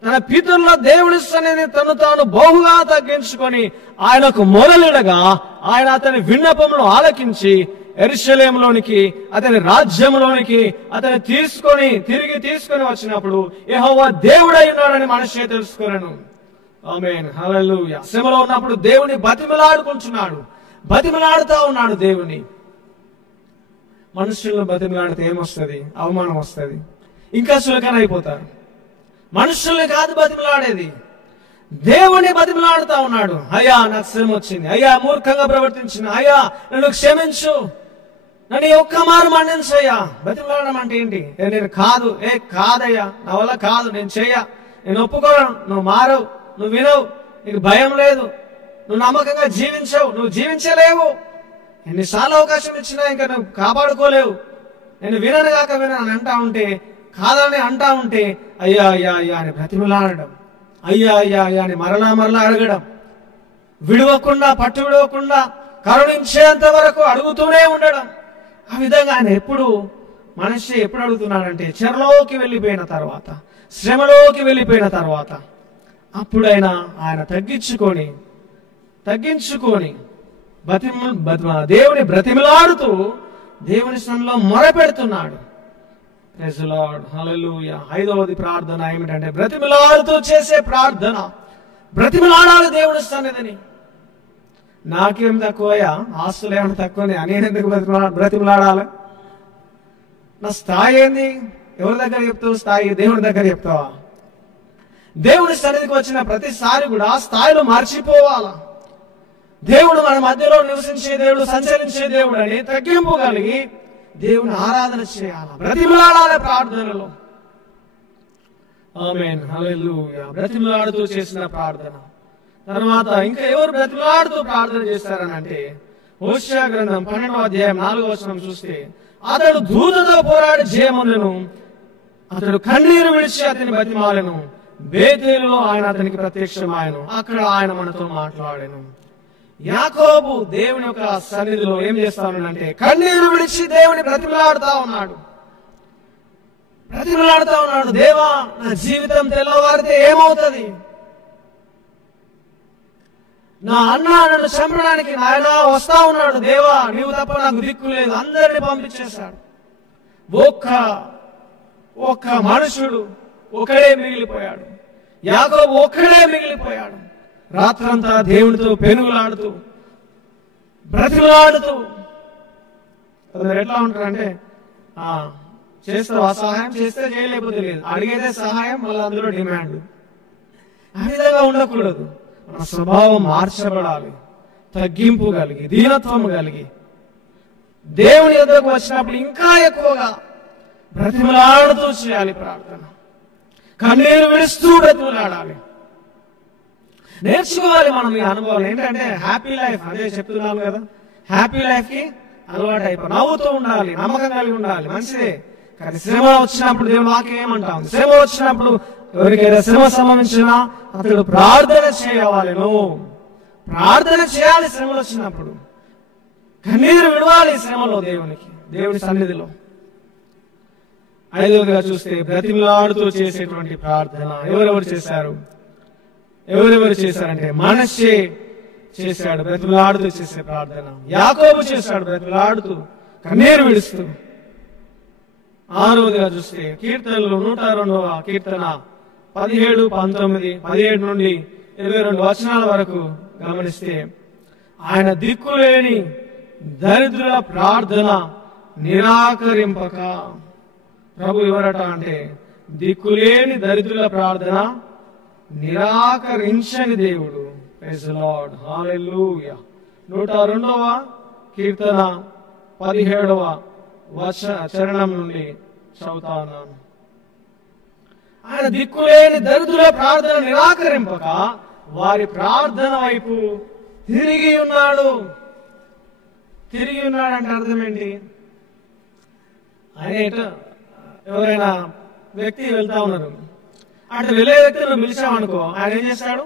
తన పితరుల దేవుని సన్నిధిని తను తాను బహుగా తగ్గించుకొని ఆయనకు మొరలిడగా, ఆయన అతని విన్నపమును ఆలకించి యెరూషలేములోనికి, అతని రాజ్యంలోనికి అతని తిరిగి తీసుకొని వచ్చినప్పుడు యెహోవా దేవుడై ఉన్నాడని మనష్షే తెలుసుకొనెను. ఆమేన్, హల్లెలూయా. శ్రమలో ఉన్నప్పుడు దేవుని బతిమలాడుకుంటున్నాడు, బతిమలాడుతా ఉన్నాడు దేవుని. మనుషులను బతిమలాడితే ఏమొస్తుంది? అవమానం వస్తుంది, ఇంకా చులకన అయిపోతారు. మనుషుల్ని కాదు బతిమలాడేది, దేవుని బతిమలాడుతా ఉన్నాడు. అయ్యా నాకు శ్రమ వచ్చింది, అయ్యా మూర్ఖంగా ప్రవర్తించిన, అయ్యా నన్ను క్షమించు, నన్ను ఒక్క మారు మన్నించయ్యా. బతిమలాడడం అంటే ఏంటి? నేను కాదు, కాదయ్యా, నా వల్ల కాదు, నేను ఒప్పుకోను, నువ్వు మారవు, నువ్వు వినవు, నీకు భయం లేదు, నువ్వు నమ్మకంగా జీవించవు, నువ్వు జీవించలేవు, ఎన్నిసార్లు అవకాశం ఇచ్చినా ఇంకా నువ్వు కాపాడుకోలేవు, నేను వినను అని అంటా ఉంటే, కాదని అంటా ఉంటే అయ్యా అయ్యా అయ్యా అని బ్రతిమలాడడం, అయ్యా అయ్యా అయ్యా అని మరలా అడగడం, పట్టు విడవకుండా కరుణించేంత వరకు అడుగుతూనే ఉండడం. ఆ విధంగా ఆయన మనిషి ఎప్పుడు అడుగుతున్నాడంటే, చెరలోకి వెళ్ళిపోయిన తర్వాత, శ్రమలోకి వెళ్ళిపోయిన తర్వాత, అప్పుడైనా ఆయన తగ్గించుకొని దేవుని బ్రతిమలాడుతూ దేవుని సన్నిధిలో మొరపెడుతున్నాడు. ప్రైజ్ ది లార్డ్, హల్లెలూయా. 5వది ప్రార్థన ఏమిటంటే బ్రతిమలాడుతూ చేసే ప్రార్థన. బ్రతిమలాడాలి దేవుని సన్నిధిని. నాకేం తక్కువయ్యా, ఆస్తులు ఏమైనా తక్కువని నేనెందుకు బ్రతిమలాడాలి? నా స్థాయి ఏంది? ఎవరి దగ్గర చెప్తావు స్థాయి? దేవుని దగ్గర చెప్తావా? దేవుని సన్నిధికి వచ్చిన ప్రతిసారి కూడా ఆ స్థాయిలో మర్చిపోవాలా. దేవుడు మన మధ్యలో నివసించే దేవుడు, సంచరించే దేవుడు అని తగ్గింపు కలిగి దేవుని ఆరాధన చేయాలి, బ్రతిమలాడాలి ప్రార్థనలో. ఆమేన్, హల్లెలూయా. బ్రతిమలాడుతూ చేసిన ప్రార్థన. తర్వాత ఇంకా ఎవరు బ్రతిమలాడుతూ ప్రార్థన చేస్తారని అంటే, హోషేయ గ్రంథం 12వ అధ్యాయం 4వ వచనం చూస్తే, అతడు దూతతో పోరాడి జయముందెను, అతడు కన్నీరు విడిచి అతని బతిమాలెను, బేతేలులో ఆయన అతనికి ప్రత్యక్షమాయెను, అక్కడ ఆయన మనతో మాట్లాడెను. యాకోబు దేవుని యొక్క సన్నిధిలో ఏం చేస్తానంటే కన్నీరు విడిచి దేవుని బ్రతిమలాడుతా ఉన్నాడు. దేవా, నా జీవితం తెల్లవారితే ఏమవుతుంది? నా అన్న నన్ను చంపడానికి నాయన వస్తా ఉన్నాడు. దేవా, నీవు తప్ప నాకు దిక్కు లేదు. అందరిని పంపించేశాడు. ఒక్క మనుషుడు ఒకడే మిగిలిపోయాడు. యాకోబు ఒక్కడే మిగిలిపోయాడు. రాత్రంతా దేవునితో పెనుగులాడుతూ బ్రతిమలాడుతూ. ఎట్లా ఉంటారంటే, చేస్తావా సహాయం? చేస్తే చేయలేకపోతే లేదు, అడిగేదే సహాయం, మళ్ళీ అందులో డిమాండ్. ఆ విధంగా ఉండకూడదు. మన స్వభావం మార్చబడాలి. తగ్గింపు కలిగి, దీనత్వము కలిగి దేవుని యొద్దకు వచ్చినప్పుడు ఇంకా ఎక్కువగా బ్రతిమలాడుతూ చేయాలి ప్రార్థన. కన్నీరు విడుస్తూ బ్రతిమలాడాలి. నేర్చుకోవాలి మనం ఈ అనుభవాలు. ఏంటంటే హ్యాపీ లైఫ్, అదే చెప్తున్నాను కదా, హ్యాపీ లైఫ్ కి అలవాటు అయిపోయి నవ్వుతూ ఉండాలి, నమ్మకం కలిగి ఉండాలి, మంచిదే. కానీ శ్రమ వచ్చినప్పుడు దేవుని వాక్యం ఏమంటాం? శ్రమ వచ్చినప్పుడు ఎవరికైనా శ్రమ సంభవించినా అతడు ప్రార్థన చేయవాలి. ప్రార్థన చేయాలి. శ్రమలు వచ్చినప్పుడు కన్నీరు విడవాలి శ్రమలో, దేవుని సన్నిధిలో. ఐదవదిగా చూస్తే బ్రతిమలాడుతూ చేసేటువంటి ప్రార్థన ఎవరెవరు చేశారంటే మనష్షే చేశాడు, బ్రతిమలాడుతూ చేసే ప్రార్థన. యాకోబు చేశాడు, బ్రతిమలాడుతూ కన్నీరు విడుస్తూ. ఆరవదిగా చూస్తే కీర్తనలు 102వ కీర్తన 17, 19, 17 నుండి 22 వచనాల వరకు గమనిస్తే, ఆయన దిక్కులేని దరిద్రుల ప్రార్థన నిరాకరింపక. ప్రభు ఎవరట అంటే దిక్కులేని దరిద్రుల ప్రార్థన నిరాకరించని దేవుడు. ప్రైజ్ ది లార్డ్, హల్లెలూయా. 102వ కీర్తన 17వ చరణం నుండి చదువుతా ఉన్నాను. ఆయన దిక్కులేని దరిద్రుల ప్రార్థన నిరాకరింపక వారి ప్రార్థన వైపు తిరిగి ఉన్నాడు. అంటే అర్థం ఏంటి? ఆయన ఎవరైనా వ్యక్తి వెళ్తా ఉన్నారు అంటే, వెళ్ళే వ్యక్తి నువ్వు పిలిచావనుకో, ఆయన ఏం చేస్తాడు?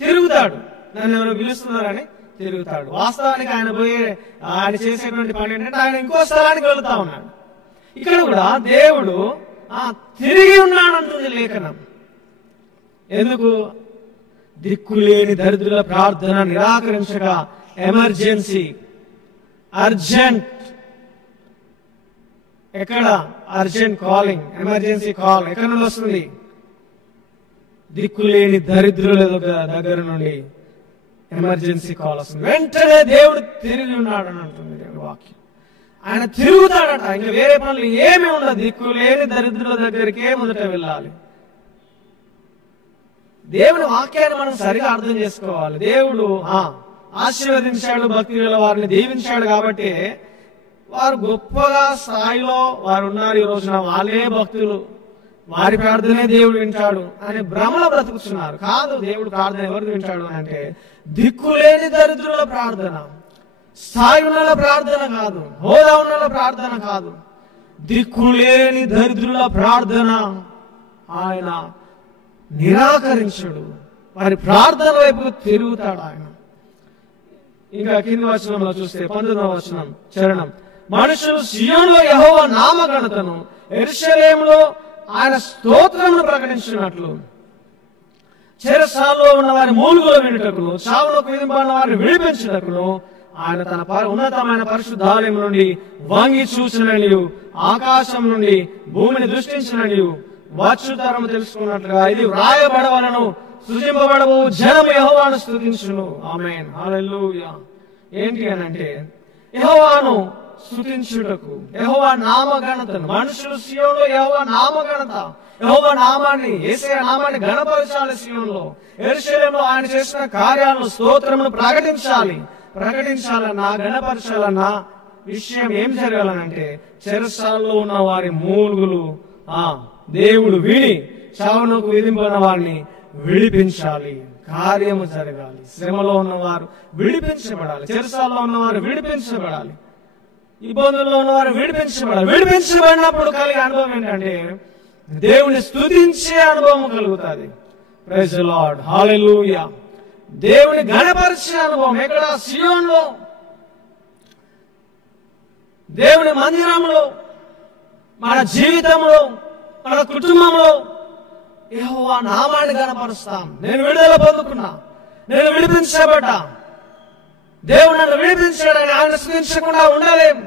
తిరుగుతాడు. నన్ను ఎవరు పిలుస్తున్నారని తిరుగుతాడు. వాస్తవానికి ఆయన చేసేటువంటి పని ఏంటంటే ఆయన ఇంకో స్థలానికి వెళుతా ఉన్నాడు. ఇక్కడ కూడా దేవుడు తిరిగి ఉన్నాడు అంటుంది లేఖనం. ఎందుకు? దిక్కులేని దరిద్రుల ప్రార్థన నిరాకరించగా ఎమర్జెన్సీ, అర్జెంట్. ఎక్కడ? అర్జెంట్ కాలింగ్, ఎమర్జెన్సీ కాల్ ఎక్కడ నుండి వస్తుంది? దిక్కులేని దరిద్రుల దగ్గర నుండి ఎమర్జెన్సీ కాల్ వస్తుంది. వెంటనే దేవుడు తిరిగి ఉన్నాడు అని అంటుంది దేవుడి వాక్యం. ఆయన తిరుగుతాడట, ఇంకా వేరే పనులు ఏమి ఉండదు. దిక్కులేని దరిద్రుల దగ్గరికే మొదట వెళ్ళాలి. దేవుని వాక్యాన్ని మనం సరిగా అర్థం చేసుకోవాలి. దేవుడు ఆశీర్వదించాడు, భక్తి గల వారిని దీవించాడు కాబట్టి వారు గొప్పగా స్థాయిలో వారు ఉన్నారు. ఈ రోజున వాళ్ళే భక్తులు, వారి ప్రార్థనే దేవుడు వింటాడు అని భ్రమలో బ్రతుకుతున్నారు. కాదు, దేవుడు ప్రార్థన ఎవరు వింటాడు అంటే దిక్కులేని దరిద్రుల ప్రార్థన, స్థాయి ఉన్న ప్రార్థన కాదు, హోదా ఉన్న ప్రార్థన కాదు. దిక్కులేని దరిద్రుల ప్రార్థన ఆయన నిరాకరించడు. వారి ప్రార్థన వైపు తిరుగుతాడు ఆయన. ఇంకా కింది వచనంలో చూస్తే 19వ వచనం చరణం, మనుషులు సియోనులో యెహోవా నామఘనతను, యెరూషలేములో ఆయన స్తోత్రమును ప్రకటించినట్లు, చెరసాలలో ఉన్న వారి మూలుగులు వినుటకును, చావులకు విధింపబడిన వారిని విడిపించుటకును ఆయన తన ఉన్నతమైన పరిశుద్ధాలయం నుండి వంగి చూసిననియు, ఆకాశం నుండి భూమిని దృష్టించిననియు, వచ్చుతరము తెలుసుకున్నట్లుగా ఇది వ్రాయబడవలను, సృజింపబడవు జనము యెహోవాను స్తుతించును. ఆమేన్, హల్లెలూయా. ఏంటి అని అంటే యెహోవాను స్తుతించుటకు, యెహోవా నామఘనతను, మనుషులు సియోనులో యెహోవా నామఘనత, యెహోవా నామాన్ని, యేసయ్య నామాన్ని ఘనపరచాలి. సియోనులో యెరూషలేములో ఆయన చేసిన కార్యాలను, స్తోత్రమును ప్రకటించాలన్నా ఘనపరచాలన్నా విషయం ఏం జరగాలనంటే చెరసాలలో ఉన్న వారి మూలుగులు దేవుడు విని చావునకు విధింపబడిన వారిని విడిపించాలి, కార్యము జరగాలి. శ్రమలో ఉన్నవారు విడిపించబడాలి, చెరసాల్లో ఉన్నవారు విడిపించబడాలి, ఇబ్బందుల్లో ఉన్నవారు విడిపించబడాలి. విడిపించబడినప్పుడు కలిగే అనుభవం ఏంటంటే దేవుని స్తుతించే అనుభవం కలుగుతుంది. ప్రైజ్ ది లార్డ్, హల్లెలూయా. దేవుని ఘనపరిచే అనుభవం ఎక్కడ? సియోనులో, దేవుని మందిరంలో, మన జీవితంలో, మన కుటుంబంలో యెహోవా నామాన్ని ఘనపరుస్తాం. నేను విడుదల పొందుకున్నా, నేను విడిపించబడ్డా, దేవుడు నన్ను విడిపించాడని ఆయన స్తుతించకుండా ఉండలేం.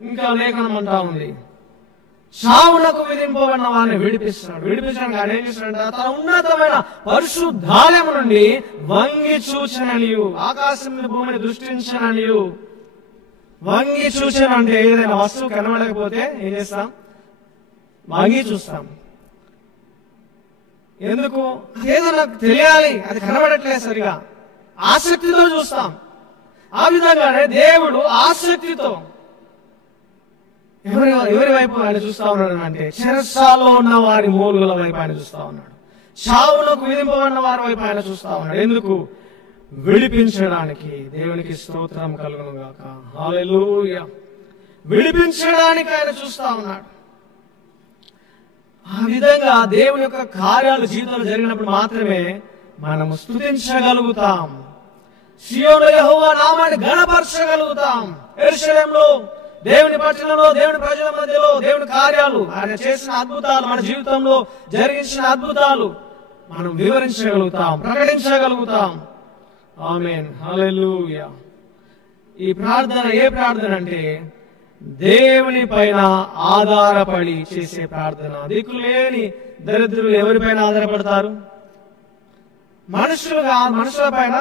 ఇంకా లేఖనం అంటా ఉంది, చావునకు విధింపబడిన వారిని విడిపిస్తున్నాడు. విడిపించడానికి ఆయన ఏం చేస్తున్నాడు? తన ఉన్నతమైన పరిశుద్ధాలయము నుండి వంగి చూచననియు, ఆకాశం మీద భూమిని దృష్టించననియు. వంగి చూచన అంటే ఏదైనా వస్తువు కనబడకపోతే ఏం చేస్తాం? వంగి చూస్తాం. ఎందుకు? ఏదో నాకు తెలియాలి, అది కనబడట్లేదు సరిగా, ఆసక్తితో చూస్తాం. ఆ విధంగానే దేవుడు ఆసక్తితో ఎవరి వైపు ఆయన చూస్తా ఉన్నాడు అంటే చెరసాల్లో ఉన్న వారి మూలుగుల వైపు ఆయన చూస్తా ఉన్నాడు. చావునకు విధింపబడిన వారి వైపు ఆయన చూస్తా ఉన్నాడు. ఎందుకు? విడిపించడానికి. దేవునికి స్తోత్రం కలుగును గాక, హల్లెలూయా. విడిపించడానికి ఆయన చూస్తా ఉన్నాడు. ఆ విధంగా దేవుని యొక్క కార్యాలు జీవితంలో జరిగినప్పుడు మాత్రమే మనము స్తుతించగలుగుతాం. సియోనులో యెహోవా నామాన్ని ఘనపరచగలుగుతాం. యెరూషలేములో, దేవుని పట్టణంలో, దేవుని ప్రజల మధ్యలో దేవుని కార్యాలు, ఆయన చేసిన అద్భుతాలు, మన జీవితంలో జరిగించిన అద్భుతాలు మనం వివరించగలుగుతాం, ప్రకటించగలుగుతాం. ఆమేన్, హల్లెలూయా. ఈ ప్రార్థన ఏ ప్రార్థన అంటే దేవుని పైన ఆధారపడి చేసే ప్రార్థన. దిక్కులేని దరిద్రులు ఎవరిపైన ఆధారపడతారు? మనుషుల పైన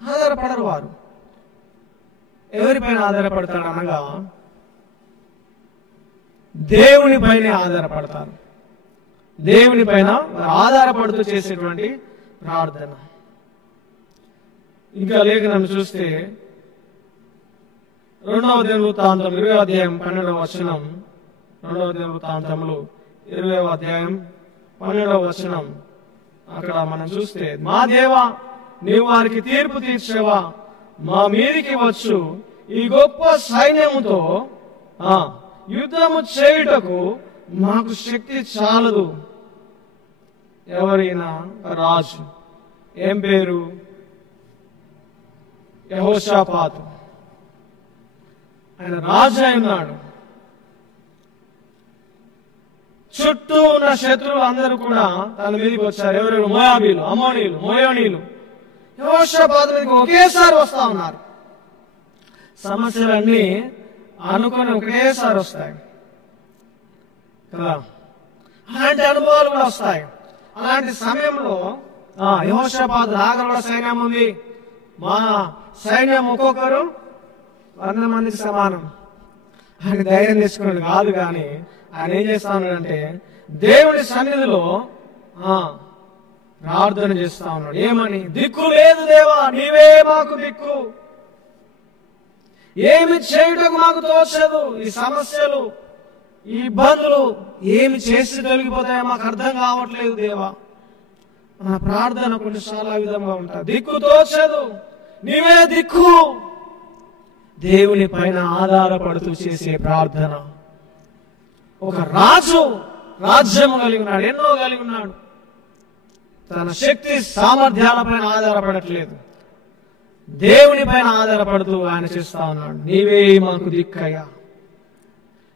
ఆధారపడరు. వారు ఎవరిపైన ఆధారపడతారు అనగా దేవుని పైన ఆధారపడతారు. దేవుని పైన ఆధారపడుతూ చేసేటువంటి ప్రార్థన. ఇంకా లేఖనం చూస్తే 2వ దినవృత్తాంతం 20వ అధ్యాయం 12వ వచనం, 2వ దినవృత్తాంతములు 20వ అధ్యాయం 12వ వచనం, అక్కడ మనం చూస్తే, మా దేవా, నీవు వారికి తీర్పు తీర్చేవా, మా మీదికి వచ్చు ఈ గొప్ప సైన్యముతో యుద్ధము చేయుటకు మాకు శక్తి చాలదు. ఎవరైనా రాజు, ఏం పేరు? యెహోషాపాతు. ఆయన రాజు అయినాడు. చుట్టూ ఉన్న శత్రువులు అందరూ కూడా తన మీదకి వచ్చారు. ఎవరు? మోయాబీలు, అమ్మోనీలు, మోయోనీలు యెహోషాపాతు మీదకి ఒకేసారి వస్తా ఉన్నారు. సమస్యలన్నీ అనుకుని ఒకేసారి వస్తాయి కదా. అలాంటి అనుభవాలు కూడా వస్తాయి. అలాంటి సమయంలో యెహోషాపాతు నాగర కూడా సైన్యం ఉంది, మా సైన్యం ఒక్కొక్కరు 100 మందికి సమానం. ఆయన ధైర్యం తెచ్చుకున్నాడు కాదు, కానీ ఆయన ఏం చేస్తా ఉన్నాడంటే దేవుని సన్నిధిలో ప్రార్థన చేస్తా ఉన్నాడు. ఏమని? దిక్కు లేదు దేవా, నీవే మాకు దిక్కు, ఏమి చేయుటకు మాకు తోచదు. ఈ సమస్యలు, ఈ ఇబ్బందులు ఏమి చేసి తొలగిపోతాయో మాకు అర్థం కావట్లేదు దేవా. మన ప్రార్థన కొన్నిసార్లు ఆ విధంగా ఉంటుంది. దిక్కు తోచదు, నీవే దిక్కు. దేవుని పైన ఆధారపడుతూ చేసే ప్రార్థన. ఒక రాజు రాజ్యము కలిగి ఉన్నాడు, ఎన్నో కలిగి ఉన్నాడు. తన శక్తి సామర్థ్యాల పైన ఆధారపడట్లేదు, దేవుని పైన ఆధారపడుతూ ఆయన చేస్తా ఉన్నాడు. నీవే మాకు దిక్కయ్యా.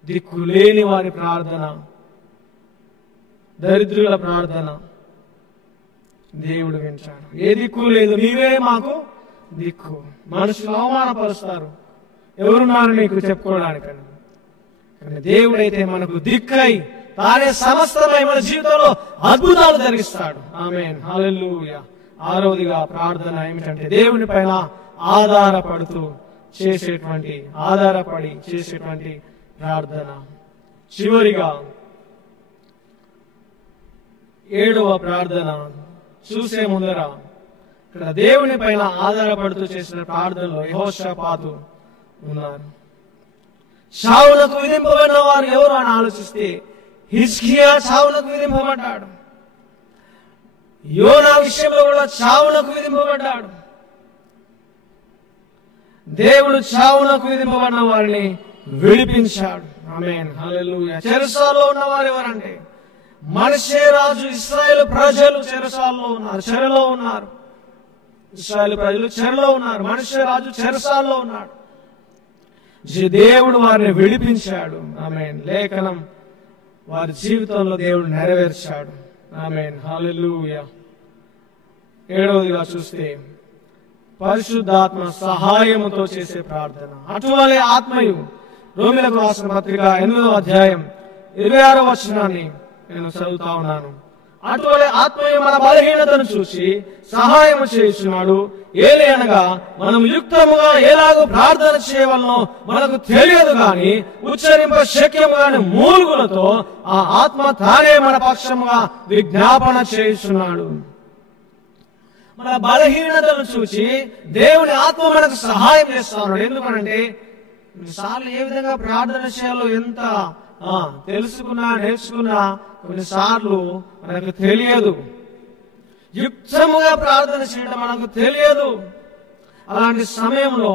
దిక్కు లేని వారి ప్రార్థన, దరిద్రుల ప్రార్థన దేవుడు వింటాడు. ఏ దిక్కు లేదు, నీవే మాకు దిక్కు. మనుషులు అవమానపరుస్తారు, ఎవరున్నారు నీకు చెప్పుకోవడానికని. కానీ దేవుడైతే మనకు దిక్కై తానే సమస్తమై మన జీవితంలో అద్భుతాలు జరిగిస్తాడు. ఆమేన్, హల్లెలూయా. 6వదిగా ప్రార్థన ఏమిటంటే దేవుని పైన ఆధారపడి చేసేటువంటి ప్రార్థన. చివరిగా 7వ ప్రార్థన చూసే ముందర ఇక్కడ దేవుని పైన ఆధారపడుతూ చేసిన ప్రార్థనలో యెహోషాపాతు ఉన్నారు. చావునకు విధింపబడిన వారు ఎవరు అని ఆలోచిస్తే హిజ్కియా చావునకు విధింపబడ్డాడు. యోనా విషయంలో కూడా చావునకు విధింపబడ్డాడు. దేవుడు చావునకు విధింపబడిన వారిని విడిపించాడు. ఆమేన్, హల్లెలూయా. చెరసాల్లో ఉన్న వారు ఎవరంటే మనష్షే రాజు, ఇశ్రాయేలు ప్రజలు చెరసాల్లో ఉన్నారు, చెరలో ఉన్నారు. ఇశ్రాయేలు ప్రజలు చెరలో ఉన్నారు, మనష్షే రాజు చెరసాల్లో ఉన్నాడు. దేవుడు వారిని విడిపించాడు. ఆమేన్. లేఖనం వారి జీవితంలో దేవుడు నెరవేర్చాడు. ఆమేన్, హల్లెలూయా. 7వదిగా చూస్తే పరిశుద్ధాత్మ సహాయముతో చేసే ప్రార్థన. అటువలే ఆత్మయు, రోమీలకు రాసిన పత్రిక 8వ అధ్యాయం 26వ వచనాన్ని నేను చదువుతా ఉన్నాను. అటువలే ఆత్మయు మన బలహీనతను చూసి సహాయము చేయుచున్నాడు. ఏలయనగా మనం యుక్తముగా ఎలాగో ప్రార్థన చేయవలనో మనకు తెలియదు గాని ఉచ్చరింప శక్యము గాని మూలుగులతో ఆ ఆత్మ తానే మన పక్షముగా విజ్ఞాపన చేయుచున్నాడు. మన బలహీనతను చూసి దేవుని ఆత్మ మనకు సహాయం చేస్తా ఉన్నాడు. ఎందుకనంటే కొన్నిసార్లు ఏ విధంగా ప్రార్థన చేయాలో ఎంత తెలుసుకున్నా నేర్చుకున్నా కొన్నిసార్లు మనకు తెలియదు. యుక్తముగా ప్రార్థన చేయడం మనకు తెలియదు. అలాంటి సమయంలో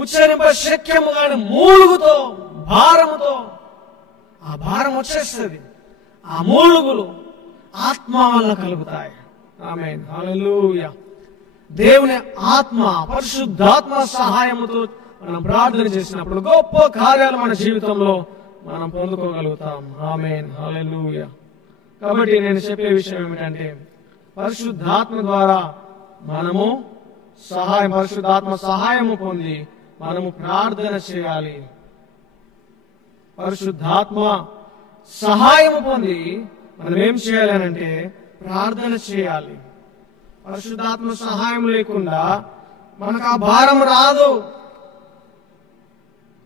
ఉచ్చరింప శక్యము గాని మూలుగుతో, భారముతో ఆ భారం వచ్చేస్తుంది. ఆ మూలుగులు ఆత్మ వల్ల కలుగుతాయి. ఆమేన్, హల్లెలూయా. దేవుని ఆత్మ, పరిశుద్ధాత్మ సహాయముతో మనం ప్రార్థన చేసినప్పుడు గొప్ప కార్యాలు మన జీవితంలో మనం పొందుకోగలుగుతాం. ఆమేన్, హల్లెలూయా. కాబట్టి నేను చెప్పే విషయం ఏమిటంటే పరిశుద్ధాత్మ ద్వారా మనము పరిశుద్ధాత్మ సహాయము పొంది మనము ప్రార్థన చేయాలి. పరిశుద్ధాత్మ సహాయము పొంది మనం ఏం చేయాలి అంటే ప్రార్థన చేయాలి. పరిశుద్ధాత్మ సహాయం లేకుండా మనకు ఆ భారం రాదు.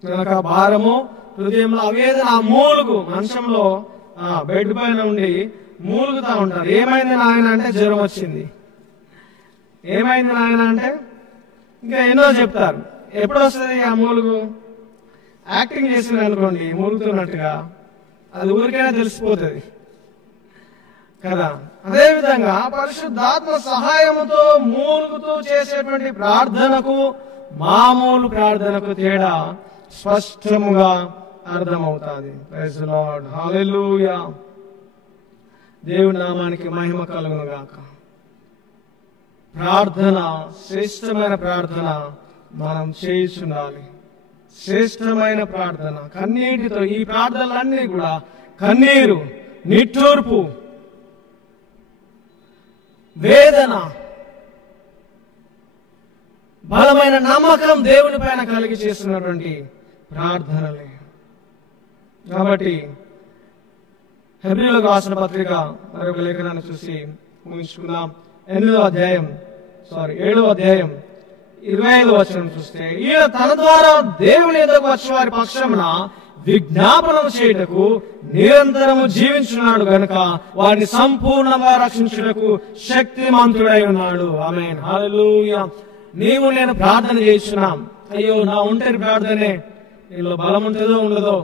మనకు ఆ భారము హృదయంలో ఆవేదన, ఆ మూలుగు, మంచంలో బెడ్ పైన ఉండి మూలుగుతా ఉంటారు. ఏమైంది నాయన అంటే జ్వరం వచ్చింది, ఏమైంది నాయన అంటే ఇంకా ఎన్నో చెప్తారు. ఎప్పుడు వస్తుంది ఆ మూలుగు? యాక్టింగ్ చేసింది అనుకోండి మూలుగుతున్నట్టుగా, అది ఊరికైనా తెలిసిపోతుంది కదా. అదేవిధంగా పరిశుద్ధాత్మ సహాయముతో మూలుగుతూ చేసేటువంటి ప్రార్థనకు మామూలు ప్రార్థనకు తేడా స్పష్టముగా అర్థమవుతుంది. ప్రైజ్ ది లార్డ్, హల్లెలూయా. దేవుని నామానికి మహిమ కలుగును గాక. ప్రార్థన, శ్రేష్టమైన ప్రార్థన మనం చేయుచుండాలి. శ్రేష్టమైన ప్రార్థన కన్నీటితో. ఈ ప్రార్థనలన్నీ కూడా కన్నీరు, నిట్టూర్పు, వేదన, బలమైన నమ్మకం దేవుని పైన కలిగి చేస్తున్నటువంటి ప్రార్థనలే. కాబట్టి హెబ్రీయులకు రాసిన పత్రిక మరొక లేఖనాన్ని చూసి ముగించుకుందాం. 7వ అధ్యాయం 25వ వచనం చూస్తే, ఈయన తన ద్వారా దేవుని ఎదురుకు వచ్చే వారి పక్షమున విజ్ఞాపనం చేయుటకు నిరంతరము జీవించున్నాడు గనుక వారిని సంపూర్ణంగా రక్షించుటకు శక్తిమంతుడై ఉన్నాడు. ఆమేన్, హల్లెలూయా. నీవు నేను ప్రార్థన చేస్తున్నాం, అయ్యో నా ఒంటరి ప్రార్థనే, నీలో బలం ఉంటుందో ఉండదో,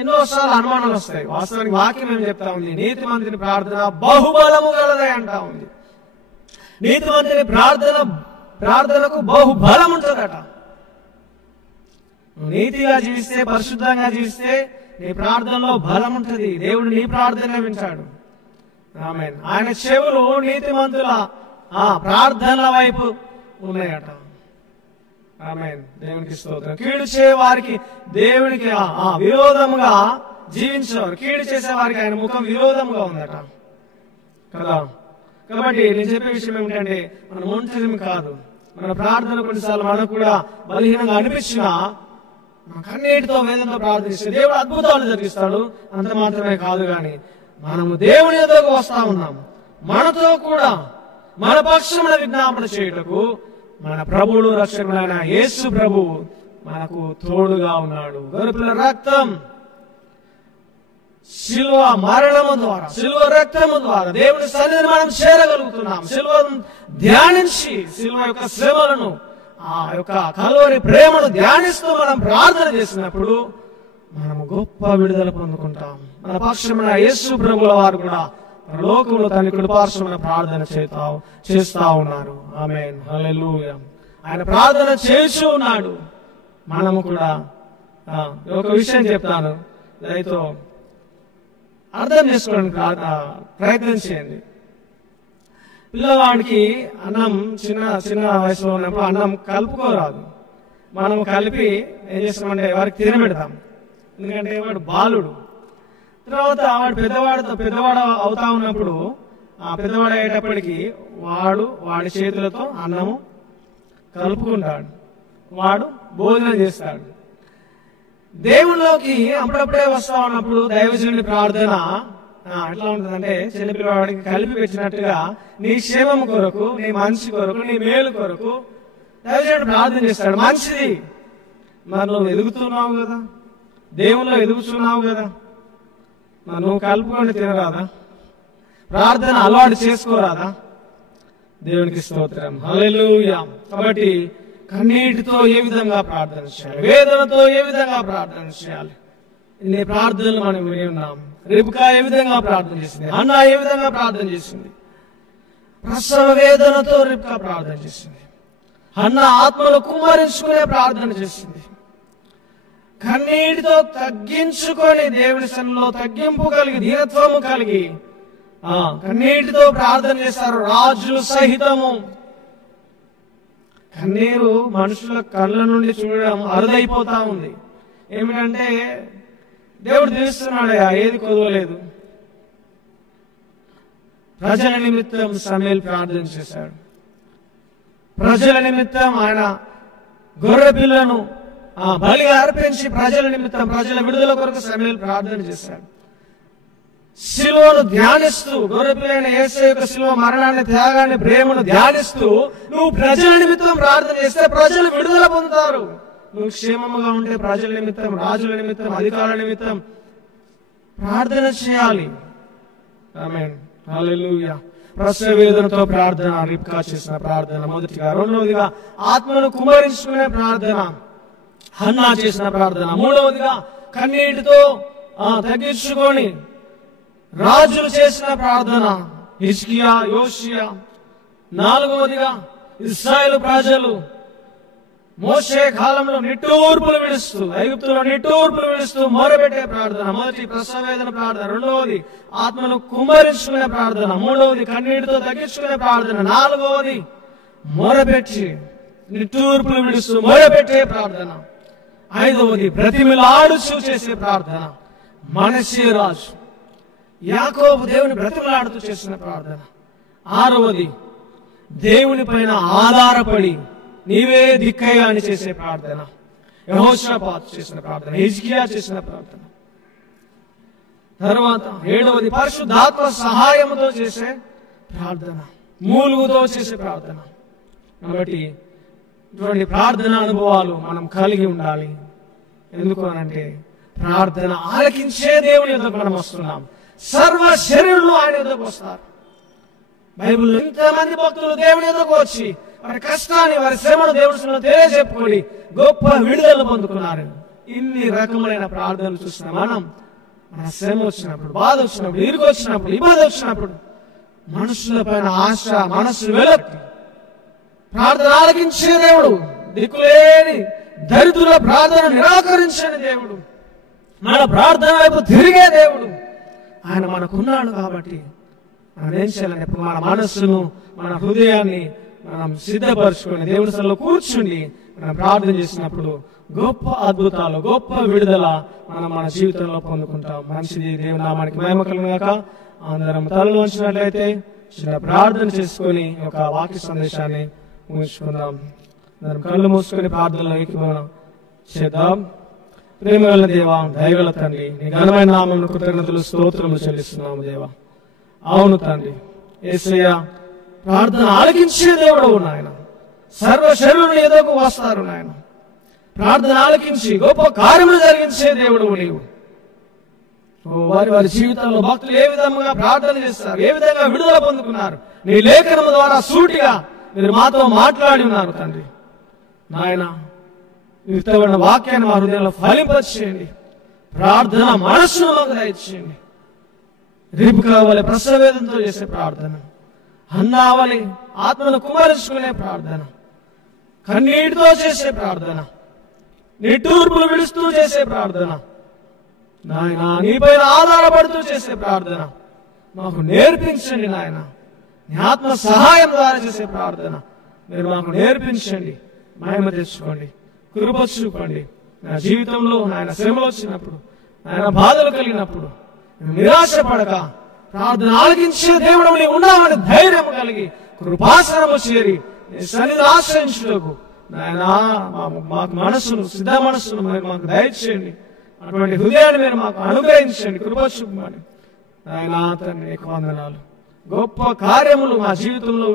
ఎన్నోసార్లు అనుమానాలు వస్తాయి. వాస్తవానికి వాక్యం ఏం చెప్తా ఉంది? నీతిమంతుని ప్రార్థన బహుబలము గలదే అంటా ఉంది. నీతిమంతుని ప్రార్థనకు బహుబలం ఉంటుందట. నీతిగా జీవిస్తే, పరిశుద్ధంగా జీవిస్తే నీ ప్రార్థనలో బలం ఉంటుంది. దేవుడు నీ ప్రార్థన వింటాడు. ఆమేన్. ఆయన చెవులు నీతిమంతుల ప్రార్థనల వైపు ఉన్నాయట. ఆమేన్, దేవునికి స్తోత్రం. కీడు చే వారికి దేవునికి విరోధముగా జీవించేవారు, కీడు చేసే వారికి ఆయన ముఖం విరోధముగా ఉందట కదా. కాబట్టి నేను చెప్పే విషయం ఏమిటంటే మనం ఒంటరిమి కాదు. మన ప్రార్థన కొన్నిసార్లు మనకు కూడా బలహీనంగా అనిపించినా కన్నీటితో, వేదనతో ప్రార్థిస్తే దేవుడు అద్భుతాలు జరిగిస్తాడు. అంత మాత్రమే కాదు గాని మనము దేవుని ఎదురుకు వస్తా ఉన్నాం. మనతో కూడా మన పక్షమున విజ్ఞాపన చేయుటకు మన ప్రభువుడు రక్షకుడైన యేసు ప్రభువు మనకు తోడుగా ఉన్నాడు. గొర్రెపిల్ల రక్తం, శిలువ మరణము ద్వారా, శిలువ రక్తము ద్వారా దేవుని సన్నిధిని మనం చేరగలుగుతున్నాం. శిలువను ధ్యానించి, శిలువ యొక్క శ్రమలను, ఆ యొక్క కల్వరి ప్రేమను ధ్యానిస్తూ మనం ప్రార్థన చేసినప్పుడు మనము గొప్ప విడుదల పొందుకుంటాం. మన పక్షమున యేసు ప్రభువుల వారు కూడా లోకంలో తన కృపార్శ్వమున ప్రార్థన చేస్తా ఉన్నారు. ఆమేన్, హల్లెలూయా. ఆయన ప్రార్థన చేస్తూ ఉన్నాడు. మనము కూడా ఒక విషయం చెప్తాను, దయతో అర్థం చేసుకోవడానికి ప్రయత్నం చేయండి. పిల్లవాడికి అన్నం చిన్న వయసులో ఉన్నప్పుడు అన్నం కలుపుకోరాదు. మనం కలిపి ఏం చేస్తామంటే వాడికి తినబెడతాం, ఎందుకంటే వాడు బాలుడు. తర్వాత వాడు పెద్దవాడు అవుతా ఉన్నప్పుడు ఆ పెద్దవాడు అయ్యేటప్పటికి వాడి చేతులతో అన్నము కలుపుకుంటాడు, వాడు భోజనం చేస్తాడు. దేవుళ్ళలోకి అప్పుడప్పుడే వస్తా ఉన్నప్పుడు దైవజనుడి ప్రార్థన ఎట్లా ఉంటుందంటే, చిన్నపిల్లవాడికి కలిపి పెట్టినట్టుగా నీ క్షేమం కొరకు, నీ మంచి కొరకు, నీ మేలు కొరకు దైవజనుడు ప్రార్థన చేస్తాడు. మంచిది, మరి నువ్వు ఎదుగుతున్నావు కదా, దేవుల్లో ఎదుగుతున్నావు కదా, మరి నువ్వు కలుపుకొని తినరాదా? ప్రార్థన అలవాటు చేసుకోరాదా? దేవునికి స్తోత్రం, హల్లెలూయా. కాబట్టి కన్నీటితో ఏ విధంగా ప్రార్థన చేయాలి, వేదనతో ఏ విధంగా ప్రార్థన చేయాలి, ఇన్ని ప్రార్థనలు మనం విని ఉన్నాం. రిబ్కా ఏ విధంగా ప్రార్థన చేసింది, హన్నా ఏ విధంగా ప్రార్థన చేసింది. ప్రసవ వేదనతో రిబ్కా ప్రార్థన చేసింది. హన్నా ఆత్మను కుమ్మరించుకునే ప్రార్థన చేసింది. కన్నీటితో తగ్గించుకొని దేవుని సన్నిధిలో తగ్గింపు కలిగి, దీనత్వము కలిగి కన్నీటితో ప్రార్థన చేస్తారు రాజులు సహితము. కన్నీరు మనుషుల కళ్ళ నుండి చూడడం అరుదైపోతా ఉంది. ఏమిటంటే దేవుడు తెలుస్తున్నాడు, ఏది కొదవలేదు. ప్రజల నిమిత్తం సమూయేలు ప్రార్థన చేశాడు. ప్రజల నిమిత్తం ఆయన గొర్రె పిల్లను బలిగా అర్పించి ప్రజల నిమిత్తం, ప్రజల విడుదల కొరకు సమూయేలు ప్రార్థన చేశాడు. శిలువను ధ్యానిస్తూ, గొర్రెపిల్లైన యేసు యొక్క శిలువ మరణాన్ని, త్యాగాన్ని, ప్రేమను ధ్యానిస్తూ నువ్వు ప్రజల నిమిత్తం ప్రార్థన చేస్తే ప్రజలు విడుదల పొందుతారు. నువ్వు క్షేమముగా ఉంటే ప్రజల నిమిత్తం, రాజుల నిమిత్తం, అధికారుల నిమిత్తం ప్రార్థన చేయాలి. ఆమేన్, హల్లెలూయా. ప్రసవ వేదనతో ప్రార్థన రిబ్కా చేసిన ప్రార్థన మొదటిగా. రెండవదిగా ఆత్మను కుమ్మరించుకునే ప్రార్థన హన్నా చేసిన ప్రార్థన. మూడవదిగా కన్నీటితో తగ్గించుకొని రాజులు చేసిన ప్రార్థన హిజ్కియా, యోషియా. నాలుగవదిగా ఇశ్రాయేలు ప్రజలు మోషే కాలంలో నిట్టూర్పులు విడుస్తూ, ఐగుప్తులో నిట్టూర్పులు విడుస్తూ మొరబెట్టే ప్రార్థన. మొదటి ప్రసవేదన ప్రార్థన, రెండవది ఆత్మను కుమ్మరించుకునే ప్రార్థన, మూడవది కన్నీటితో తగ్గించుకునే ప్రార్థన, నాలుగవది మొరబెట్టి నిట్టూర్పులు విడుస్తూ మొరబెట్టే ప్రార్థన, ఐదవది బ్రతిమిలాడుచూ చేసే ప్రార్థన. మనష్షే రాజు యాకోబు దేవుని బ్రతిమలాడుతూ చేసిన ప్రార్థన. ఆరవది దేవుని పైన ఆధారపడి నీవే దిక్కయ్యా అని చేసే ప్రార్థన. యెహోషాపాతు చేసిన ప్రార్థన, హిజ్కియా చేసిన ప్రార్థన. తర్వాత ఏడవది పరిశుద్ధాత్మ సహాయముతో చేసే ప్రార్థన, మూలుగుతో చేసే ప్రార్థన. కాబట్టి ఇటువంటి ప్రార్థన అనుభవాలు మనం కలిగి ఉండాలి. ఎందుకు అనంటే ప్రార్థన ఆలకించే దేవుని యొద్దకు మనం వస్తున్నాం. సర్వ శరీరులు ఆయన యొద్దకు వస్తారు. బైబిల్లో ఇంతమంది భక్తులు దేవుని యొద్దకు వచ్చి వారి కష్టాన్ని, వారి శ్రమను దేవుని తెలియజెప్పుకొని గొప్ప విడుదల పొందుకున్నారు. ఇన్ని రకములైన ప్రార్థనలు చూసిన మనం మన శ్రమ వచ్చినప్పుడు, బాధ వచ్చినప్పుడు, ఇరుకు వచ్చినప్పుడు, ఇబ్బంది వచ్చినప్పుడు మనుషుల పైన ఆశ మనసు వెలక్కి ప్రార్థన ఆలకించే దేవుడు, దిక్కులేని దరిద్రుల ప్రార్థన నిరాకరించని దేవుడు, మన ప్రార్థన వైపు తిరిగే దేవుడు ఆయన మనకున్నాడు. కాబట్టి మనం ఏం చేయాలంటే ఇప్పుడు మన మనస్సును, మన హృదయాన్ని మనం సిద్ధపరచుకొని దేవుని సన్నిధిలో కూర్చుండి మనం ప్రార్థన చేసినప్పుడు గొప్ప అద్భుతాలు, గొప్ప విడుదల మనం మన జీవితంలో పొందుకుంటాం. మంచిది, దేవుని నామానికి మహిమ కలుగును గాక. అందరం తలలు వంచినట్లయితే చిన్న ప్రార్థన చేసుకొని ఒక వాక్య సందేశాన్ని ఉంచుకుందాం. అందరం కళ్ళు మూసుకొని ప్రార్థనలో ఏకీభవనం చేద్దాం. ప్రేమగల దేవా, దయగల తండ్రి, నీ ఘనమైన నామమునకు కృతజ్ఞతలు, స్తోత్రములు చెల్లిస్తున్నాము దేవా. అవును తండ్రి, యేసయ్య ప్రార్థన ఆలకించే దేవుడు నాయన. సర్వ శరీరులు ఎదుకు వస్తారు నాయన. ప్రార్థన ఆలకించి గొప్ప కార్యములు జరిగించే దేవుడు నీవు. వారి వారి జీవితంలో భక్తులు ఏ విధంగా ప్రార్థన చేస్తారు, ఏ విధంగా విడుదల పొందుకున్నారు, నీ లేఖనము ద్వారా సూటిగా మీరు మాతో మాట్లాడి ఉన్నారు తండ్రి. నాయన విత్తబడిన వాక్యాన్ని మా హృదయంలో ఫలింపచేయండి. ప్రార్థన మనస్సును మాకు దయచేయండి. రిబ్కా వలె ప్రసవేదంతో చేసే ప్రార్థన, హన్నా వలె ఆత్మను కుమరించుకునే ప్రార్థన, కన్నీటితో చేసే ప్రార్థన, నిట్టూర్పులు విడుస్తూ చేసే ప్రార్థన, నాయన నీపైన ఆధారపడుతూ చేసే ప్రార్థన మాకు నేర్పించండి. నాయన నీ ఆత్మ సహాయం ద్వారా చేసే ప్రార్థన మీరు మాకు నేర్పించండి. మహిమ తెచ్చుకోండి, కృప చూపండి. నా జీవితంలో నాయన శ్రమలు వచ్చినప్పుడు, నాయన బాధలు కలిగినప్పుడు నిరాశపడక ప్రార్థన ఆలకించే దేవుడు నీవు ఉన్నామని ధైర్యం కలిగి కృపాసనము చేరి నీ సన్నిధిని ఆశ్రయించుటకు నాయన మాకు మనసును, సిద్ధ మనసును మాకు దయచేయండి. అటువంటి హృదయాన్ని మీరు మాకు అనుగ్రహించండి, కృప చూపమని. నాయన తండ్రి నీకు వందనాలు. గొప్ప కార్యములు మా జీవితంలో